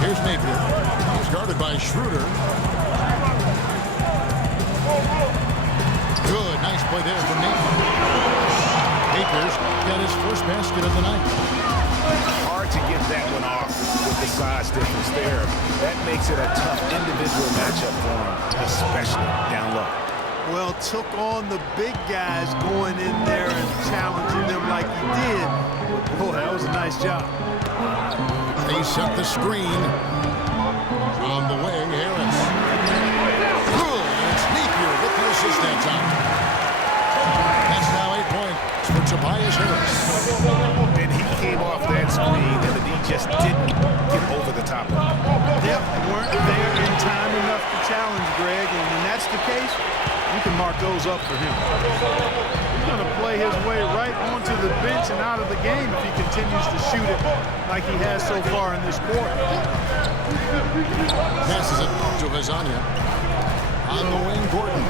Here's Napier. He's guarded by Schroeder. Good. Nice play there from Napier. Napier's got his first basket of the night. Hard to get that one off with the size difference there. That makes it a tough individual matchup for him, especially down low. Well, took on the big guys going in there and challenging them like he did. Boy, that was a nice job. They set the screen. On the wing, Harris. Good. And it's Napier with the assist that time. That's now 8 points for Tobias Harris. And he came off that screen, and the D just didn't get over the top of him. Yep, weren't there in time enough to challenge Greg, and when that's the case, you can mark those up for him. He's going to play his way right onto the bench and out of the game if he continues to shoot it like he has so far in this quarter. Passes it to Lasagna. On the wing, Gordon.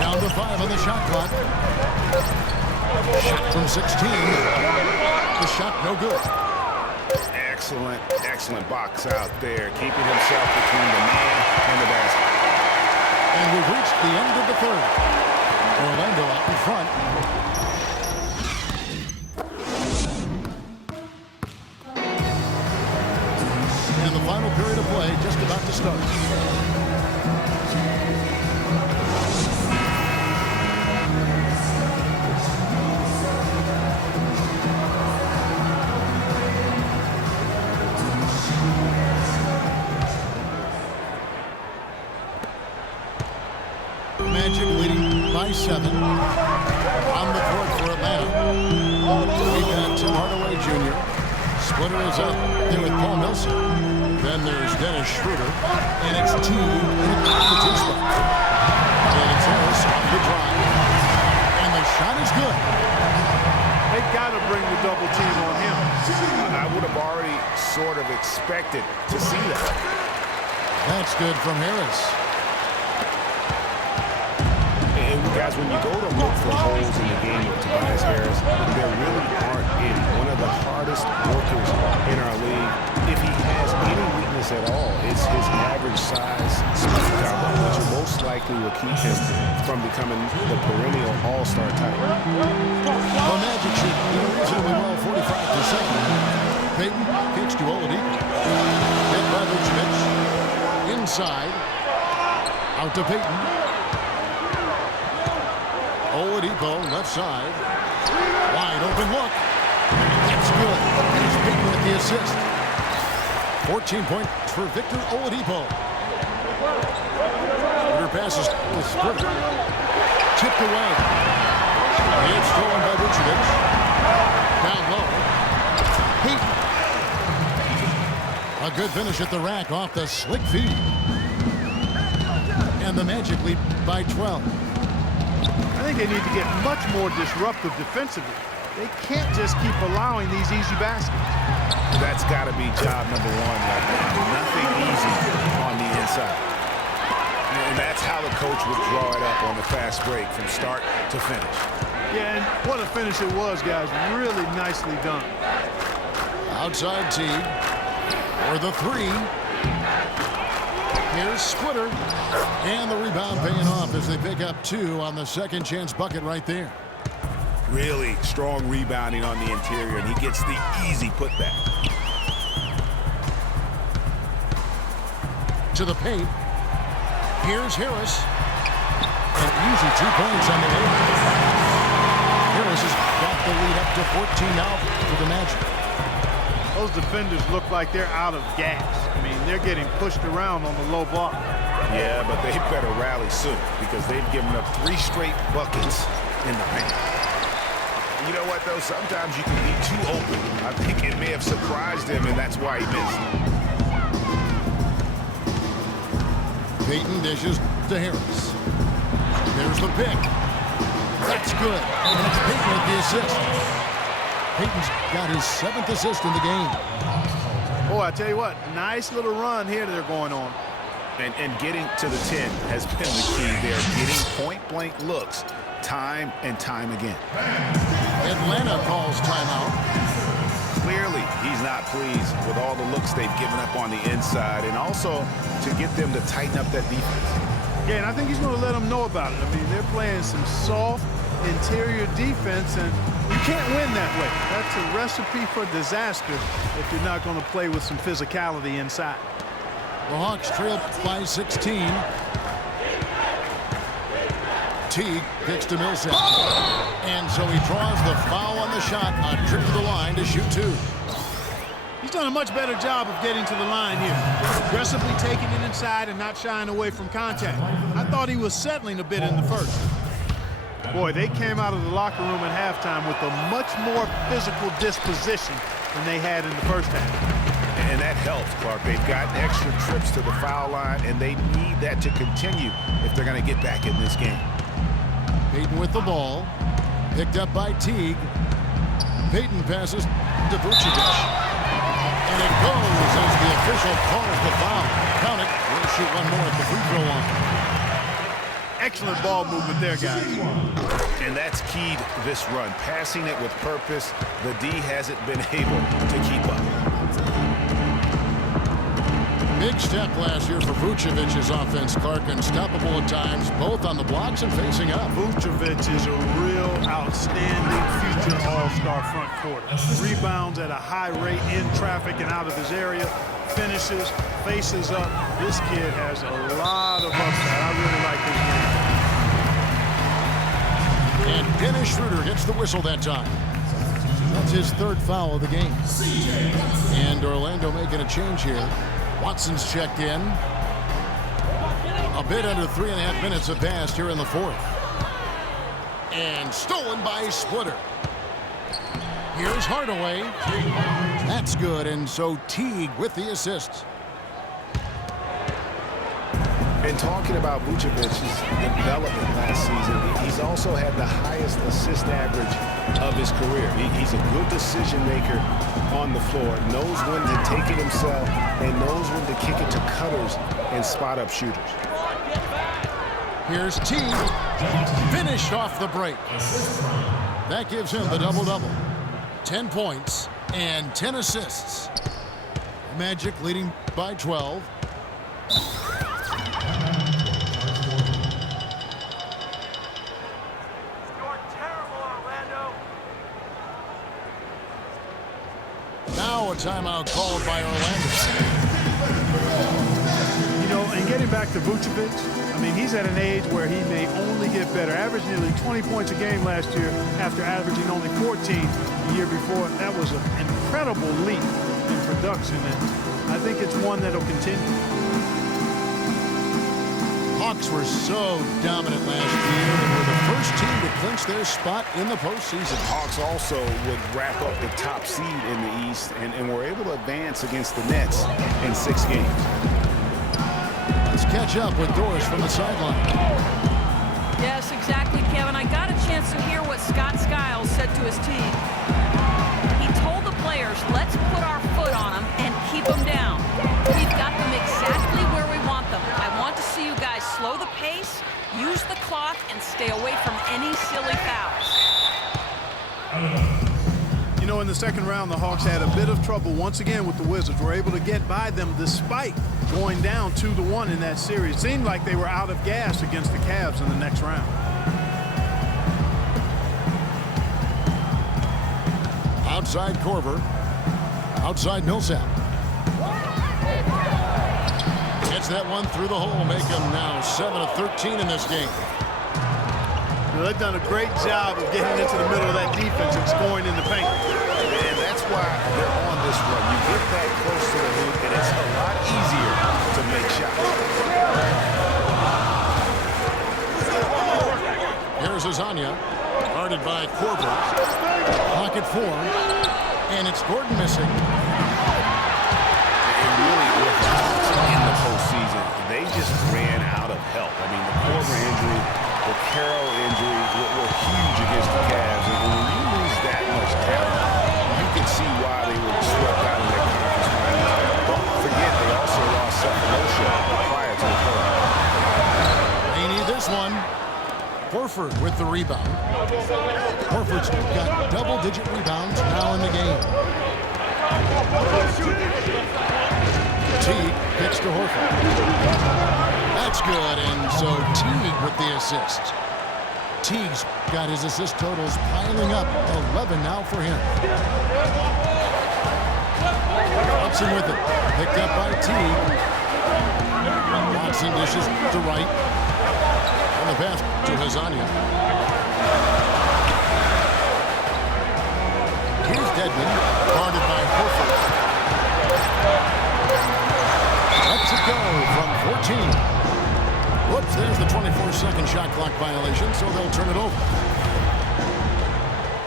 Down to 5 on the shot clock. Shot from 16. The shot no good. Excellent box out there, keeping himself between the man and the basket. And we've reached the end of the third. Orlando out in front. And the final period of play just about to start. Magic leading by 7. On the court for Atlanta. We've got Tim Hardaway Jr. Splitter is up there with Paul Millsap. Then there's Dennis Schroeder. And it's T in the 2 spot. And it's Harris off the drive. And the shot is good. They got to bring the double team on him. I would have already sort of expected to see that. That's good from Harris. And guys, when you go to look for holes in the game of Tobias Harris, there really aren't any. One of the hardest workers in our league. If he has any weakness at all, it's his average size speed combo, which most likely will keep him from becoming the perennial all-star type. The Magic shoot reasonably well, 45%. Payton kicks to Oladipo. Hit by Vucevic. Inside. Out to Payton. Oladipo, left side. Wide open look. That's good. And it's Payton with the assist. 14 points for Victor Oladipo. Under passes with Splitter. Tipped away. It's stolen by Vucevic. Down low. Payton. A good finish at the rack off the slick feed. And the Magic lead by 12. I think they need to get much more disruptive defensively. They can't just keep allowing these easy baskets. That's got to be job number 1 right now. Nothing easy on the inside. And that's how the coach would draw it up on the fast break from start to finish. Yeah, and what a finish it was, guys. Really nicely done. Outside Teague for the 3. Here's Splitter. And the rebound paying off as they pick up 2 on the second chance bucket right there. Really strong rebounding on the interior, and he gets the easy putback. To the paint. Here's Harris. An easy 2 points on the way. Harris has got the lead up to 14 now for the Magic. Those defenders look like they're out of gas. I mean, they're getting pushed around on the low block. Yeah, but they better rally soon because they've given up 3 straight buckets in the paint. You know what, though? Sometimes you can be too open. I think it may have surprised him, and that's why he missed. Payton dishes to Harris. There's the pick. That's good. And it's Payton with the assist. Payton's got his 7th assist in the game. Boy, I tell you what, nice little run here they're going on. And getting to the 10 has been the key there. Getting point-blank looks time and time again. Atlanta calls timeout. Clearly, he's not pleased with all the looks they've given up on the inside, and also to get them to tighten up that defense. Yeah, and I think he's going to let them know about it. I mean, they're playing some soft interior defense, and you can't win that way. That's a recipe for disaster if you're not going to play with some physicality inside. The Hawks trail by 16. Teague kicks to Millsap. And so he draws the foul on the shot. A trip to the line to shoot 2. He's done a much better job of getting to the line here. Aggressively taking it inside and not shying away from contact. I thought he was settling a bit in the first. Boy, they came out of the locker room at halftime with a much more physical disposition than they had in the first half. And that helps, Clark. They've gotten extra trips to the foul line, and they need that to continue if they're going to get back in this game. Payton with the ball. Picked up by Teague. Payton passes to Vucevic. And it goes as the official calls the foul. Count it. We'll shoot one more at the free throw line. Excellent ball movement there, guys. And that's keyed this run. Passing it with purpose. The D hasn't been able to keep up. Big step last year for Vucevic's offense, Clark. Unstoppable at times, both on the blocks and facing up. Vucevic is a real outstanding future all-star front court. Rebounds at a high rate in traffic and out of his area. Finishes, faces up. This kid has a lot of upside. I really like his game. And Dennis Schroeder gets the whistle that time. That's his 3rd foul of the game. And Orlando making a change here. Watson's checked in. A bit under 3.5 minutes have passed here in the 4th. And stolen by Splitter. Here's Hardaway. That's good, and so Teague with the assist. And talking about Vucevic's development last season, he's also had the highest assist average of his career. He's a good decision maker on the floor, knows when to take it himself, and knows when to kick it to cutters and spot up shooters. Here's Teague, finished off the break. That gives him the double-double. 10 points and 10 assists. Magic leading by 12. Now a timeout called by Orlando. You know, and getting back to Vucevic, I mean, he's at an age where he may only get better. Averaged nearly 20 points a game last year after averaging only 14 the year before. That was an incredible leap in production, and I think it's one that'll continue. Hawks were so dominant last year and were the first team to clinch their spot in the postseason. Hawks also would wrap up the top seed in the East and were able to advance against the Nets in 6 games. Let's catch up with Doris from the sideline. Yes, exactly, Kevin. I got a chance to hear what Scott Skiles said to his team. He told the players, let's put our foot on them and keep them down. We've got them exactly where we want them. I want to see you guys slow the pace, use the clock, and stay away from any silly fouls. You know, in the second round, the Hawks had a bit of trouble once again with the Wizards. Were able to get by them despite going down 2-1 in that series. It seemed like they were out of gas against the Cavs in the next round. Outside Korver. Outside Millsap. Gets that one through the hole, make him now 7 of 13 in this game. Well, they've done a great job of getting into the middle of that defense and scoring in the paint. And that's why they're on this run. You get that close to the hoop, and it's a lot easier to make shots. Here's Azania, guarded by Korver. Pocket 4, and it's Gordon missing. And really, with the Hawks in the postseason, they just ran out of help. I mean, the Korver injury, the Carroll injury were huge against the Cavs. And when you lose that much talent, you can see why they were swept out of their conference finals. Don't forget, they also lost Cephalosha prior to the playoffs. They need this one. Horford with the rebound. Horford's got double-digit rebounds now in the game. Teague kicks to Horford. That's good, and so Teague with the assist. Teague's got his assist totals piling up. 11 now for him. Watson with it. Picked up by Teague. Watson dishes to right. On the pass to Hazania. Here's Dedmon, guarded by Horford. Lets it go from 14. Whoops, there's the 24-second shot clock violation, so they'll turn it over.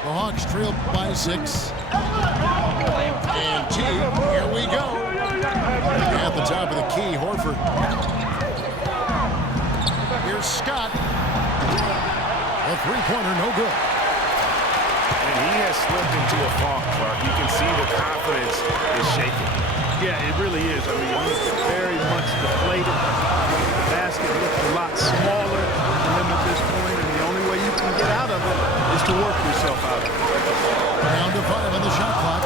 The Hawks trail by 6. And Teague, here we go. At the top of the key, Horford. Here's Scott. A three-pointer, no good. And he has slipped into a funk, Clark. You can see the confidence is shaking. Yeah, it really is. I mean, he's very much deflated. The basket looks a lot smaller to him at this point, and the only way you can get out of it is to work yourself out of it. Down to 5 on the shot clock.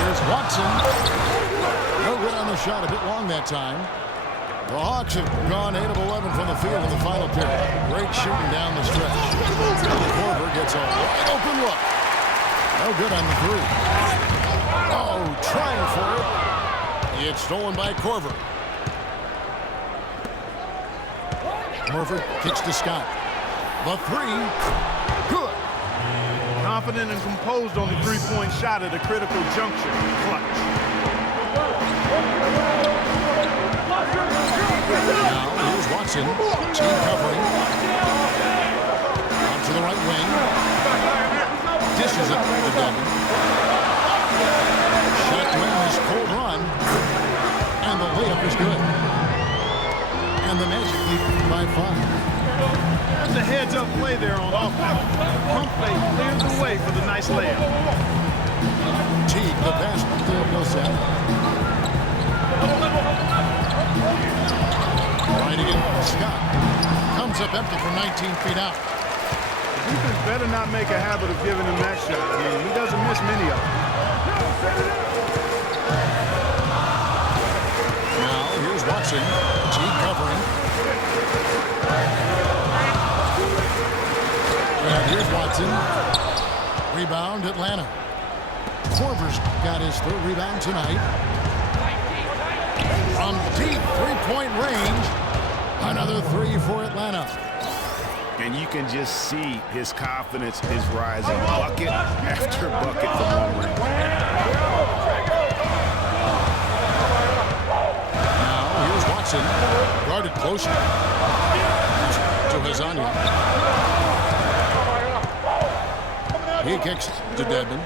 Here's Watson. No good on the shot, a bit long that time. The Hawks have gone 8 of 11 from the field in the final period. Great shooting down the stretch. Korver gets a wide open look. No good on the 3. Oh, trying for it. It's stolen by Korver. Korver kicks to Scott. The 3. Good. Confident and composed on the three-point shot at a critical juncture. Clutch. Now, here's Watson. Team covering. Out to the right wing. Dishes it to Dedmon. Shot to end this cold run. And the layup is good. And the Magic lead by 5. There's a heads-up play there on offense. Pump fake clears the way for the nice layup. Teague, the pass to Millsap. Right again, Scott. Comes up empty from 19 feet out. The defense better not make a habit of giving him that shot. I mean, he doesn't miss many of them. Now, here's Watson. Teague covering. And here's Watson. Rebound, Atlanta. Korver's got his 3rd rebound tonight. From deep three-point range, another 3 for Atlanta. And you can just see his confidence is rising. Bucket after bucket from long range. Now, here's Watson. Guarded closer. To Hazania. He kicks to Dedmon.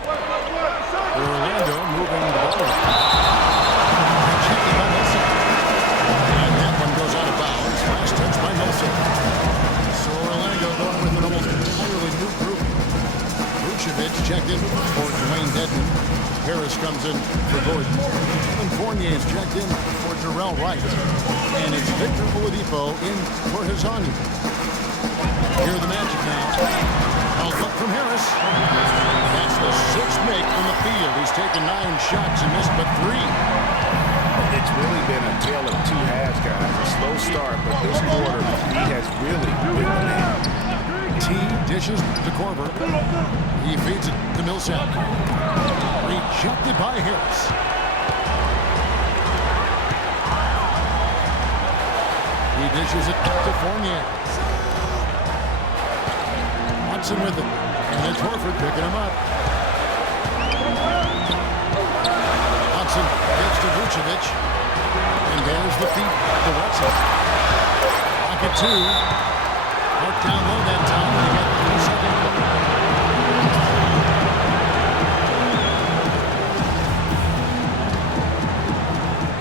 Orlando moving the ball. Checking by Nelson. And that one goes out of bounds. Last touch by Nelson. So Orlando going with an almost entirely new group. Vucevic checked in for Dwayne Dedmon. Harris comes in for Gordon. And Fournier is checked in for Jarrell Wright. And it's Victor Oladipo in for Hazania. Here are the Magic now. Look from Harris. That's the 6th make from the field. He's taken 9 shots and missed but 3. It's really been a tale of 2 halves, guys. A slow start, but this quarter, he has really been the man. T dishes to Korver. He feeds it to Millsap. Rejected by Harris. He dishes it to Fournier. Watson with it. And it's Horford picking him up. Watson gets to Vucevic. And there's the feed to Watson. Pocket 2. Worked down low that time. And he got the 2-second.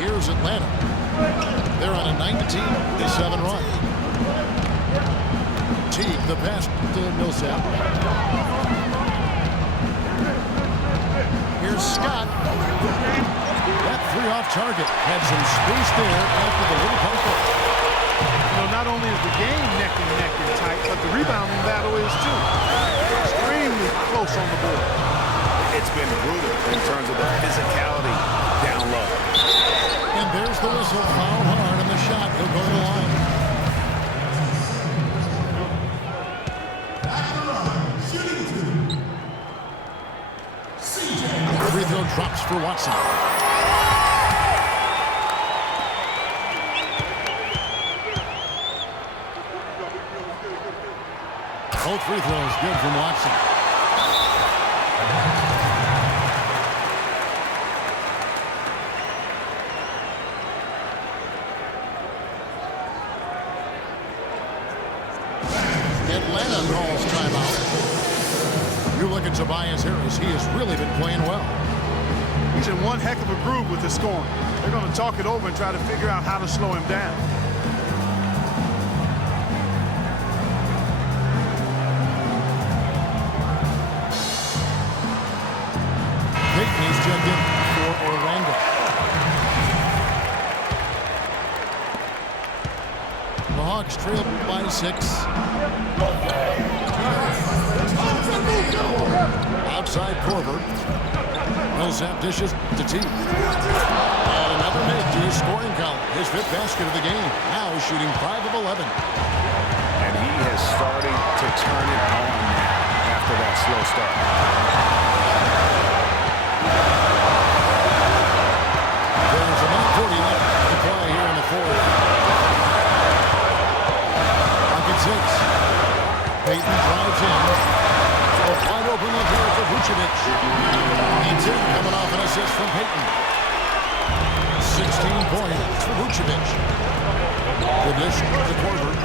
Here's Atlanta. They're on a 19-7 run. Teague, the pass to Millsap. Here's Scott. That 3 off target had some space there after the little post. You know, not only is the game neck and neck and tight, but the rebounding battle is too. Extremely close on the board. It's been brutal in terms of the physicality down low. And there's the whistle. Foul hard on the shot. He'll go to the line. Free throw drops for Watson. Both free throws good from Watson. Atlanta calls timeout. You look at Tobias Harris. He has really been playing well. He's in one heck of a groove with the scoring. They're going to talk it over and try to figure out how to slow him down. Payton is checked in for Orlando. The Hawks trail by 6. Outside Korver. Millsap dishes to Teague. And another mid to his scoring column. His 5th basket of the game. Now shooting 5 of 11. And he has started to turn it on now after that slow start. There's about 40 left to play here in the 4th. Pocket 6. Payton drives in. A wide open look here for Vucevic. It's in, coming off an assist from Payton. 16 points for Vucevic. The dish to Korver.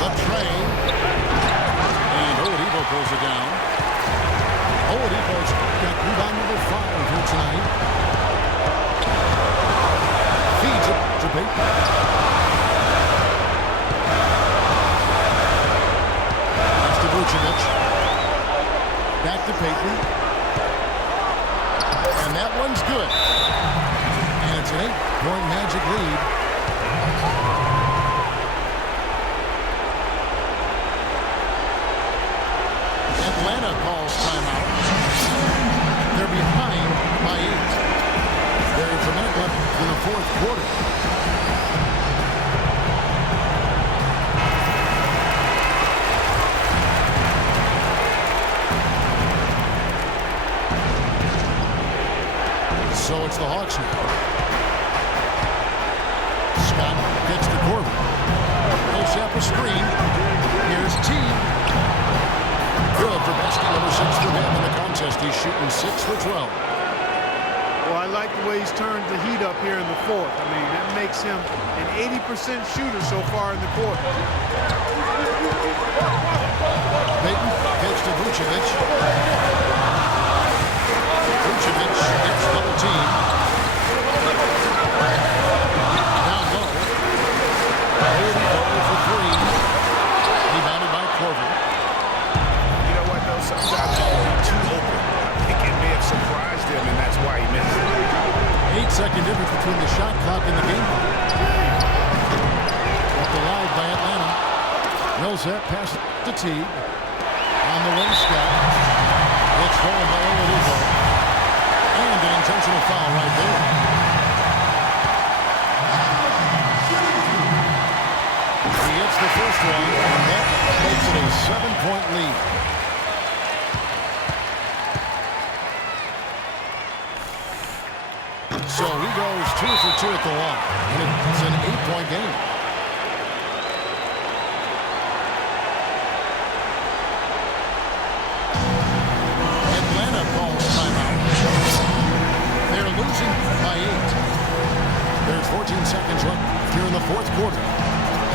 The tray. And Oladipo pulls it down. Oladipo's got rebound number 5 here tonight. Feeds it to Payton. That's to Vucevic. Back to Payton. And that one's good. And it's an 8-point Magic lead. Atlanta calls timeout. They're behind by 8. There's a minute left in the 4th quarter. So it's the Hawks now. Scott gets to Korver. Millsap a screen. Here's Teague. Good for basket number 6 for him in the contest. He's shooting 6 for 12. Well, I like the way he's turned the heat up here in the 4th. I mean, that makes him an 80% shooter so far in the quarter. Payton gets to Vucevic. Vucevic gets double team. Down low. Oladipo for 3. Rebounded by Korver. You know what, though? Sometimes you can be too open. I think it may have surprised him, and that's why he missed it. 8-second difference between the shot clock and the game clock. Kept alive by Atlanta. Millsap pass to Teague. On the wing, Scott. It's stolen by Oladipo. And an intentional foul right there. He hits the first one, and that makes it a 7-point lead. So he goes 2 for 2 at the line, and it's an 8-point game. 14 seconds left here in the fourth quarter.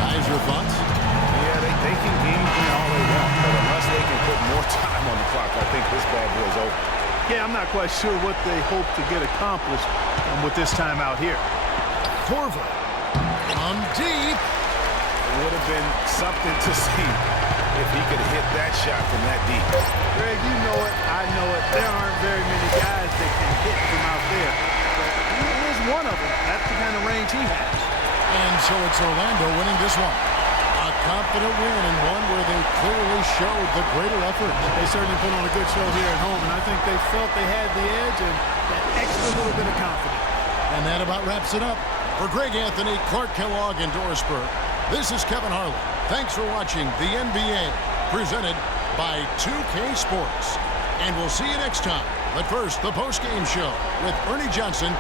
Guys, your thoughts? Yeah, they can game me all they want, but unless they can put more time on the clock, I think this bad boy's over. Yeah, I'm not quite sure what they hope to get accomplished with this time out here. Corver from deep. It would have been something to see if he could hit that shot from that deep. Greg, you know it, I know it. There aren't very many guys that can hit from out there. But he is one of them. That's the kind of range he has. And so it's Orlando winning this one. A confident win and one where they clearly showed the greater effort. They certainly put on a good show here at home, and I think they felt they had the edge and that extra little bit of confidence. And that about wraps it up. For Greg Anthony, Clark Kellogg, and Dorisburg, this is Kevin Harlan. Thanks for watching the NBA, presented by 2K Sports. And we'll see you next time. But first, the post-game show with Ernie Johnson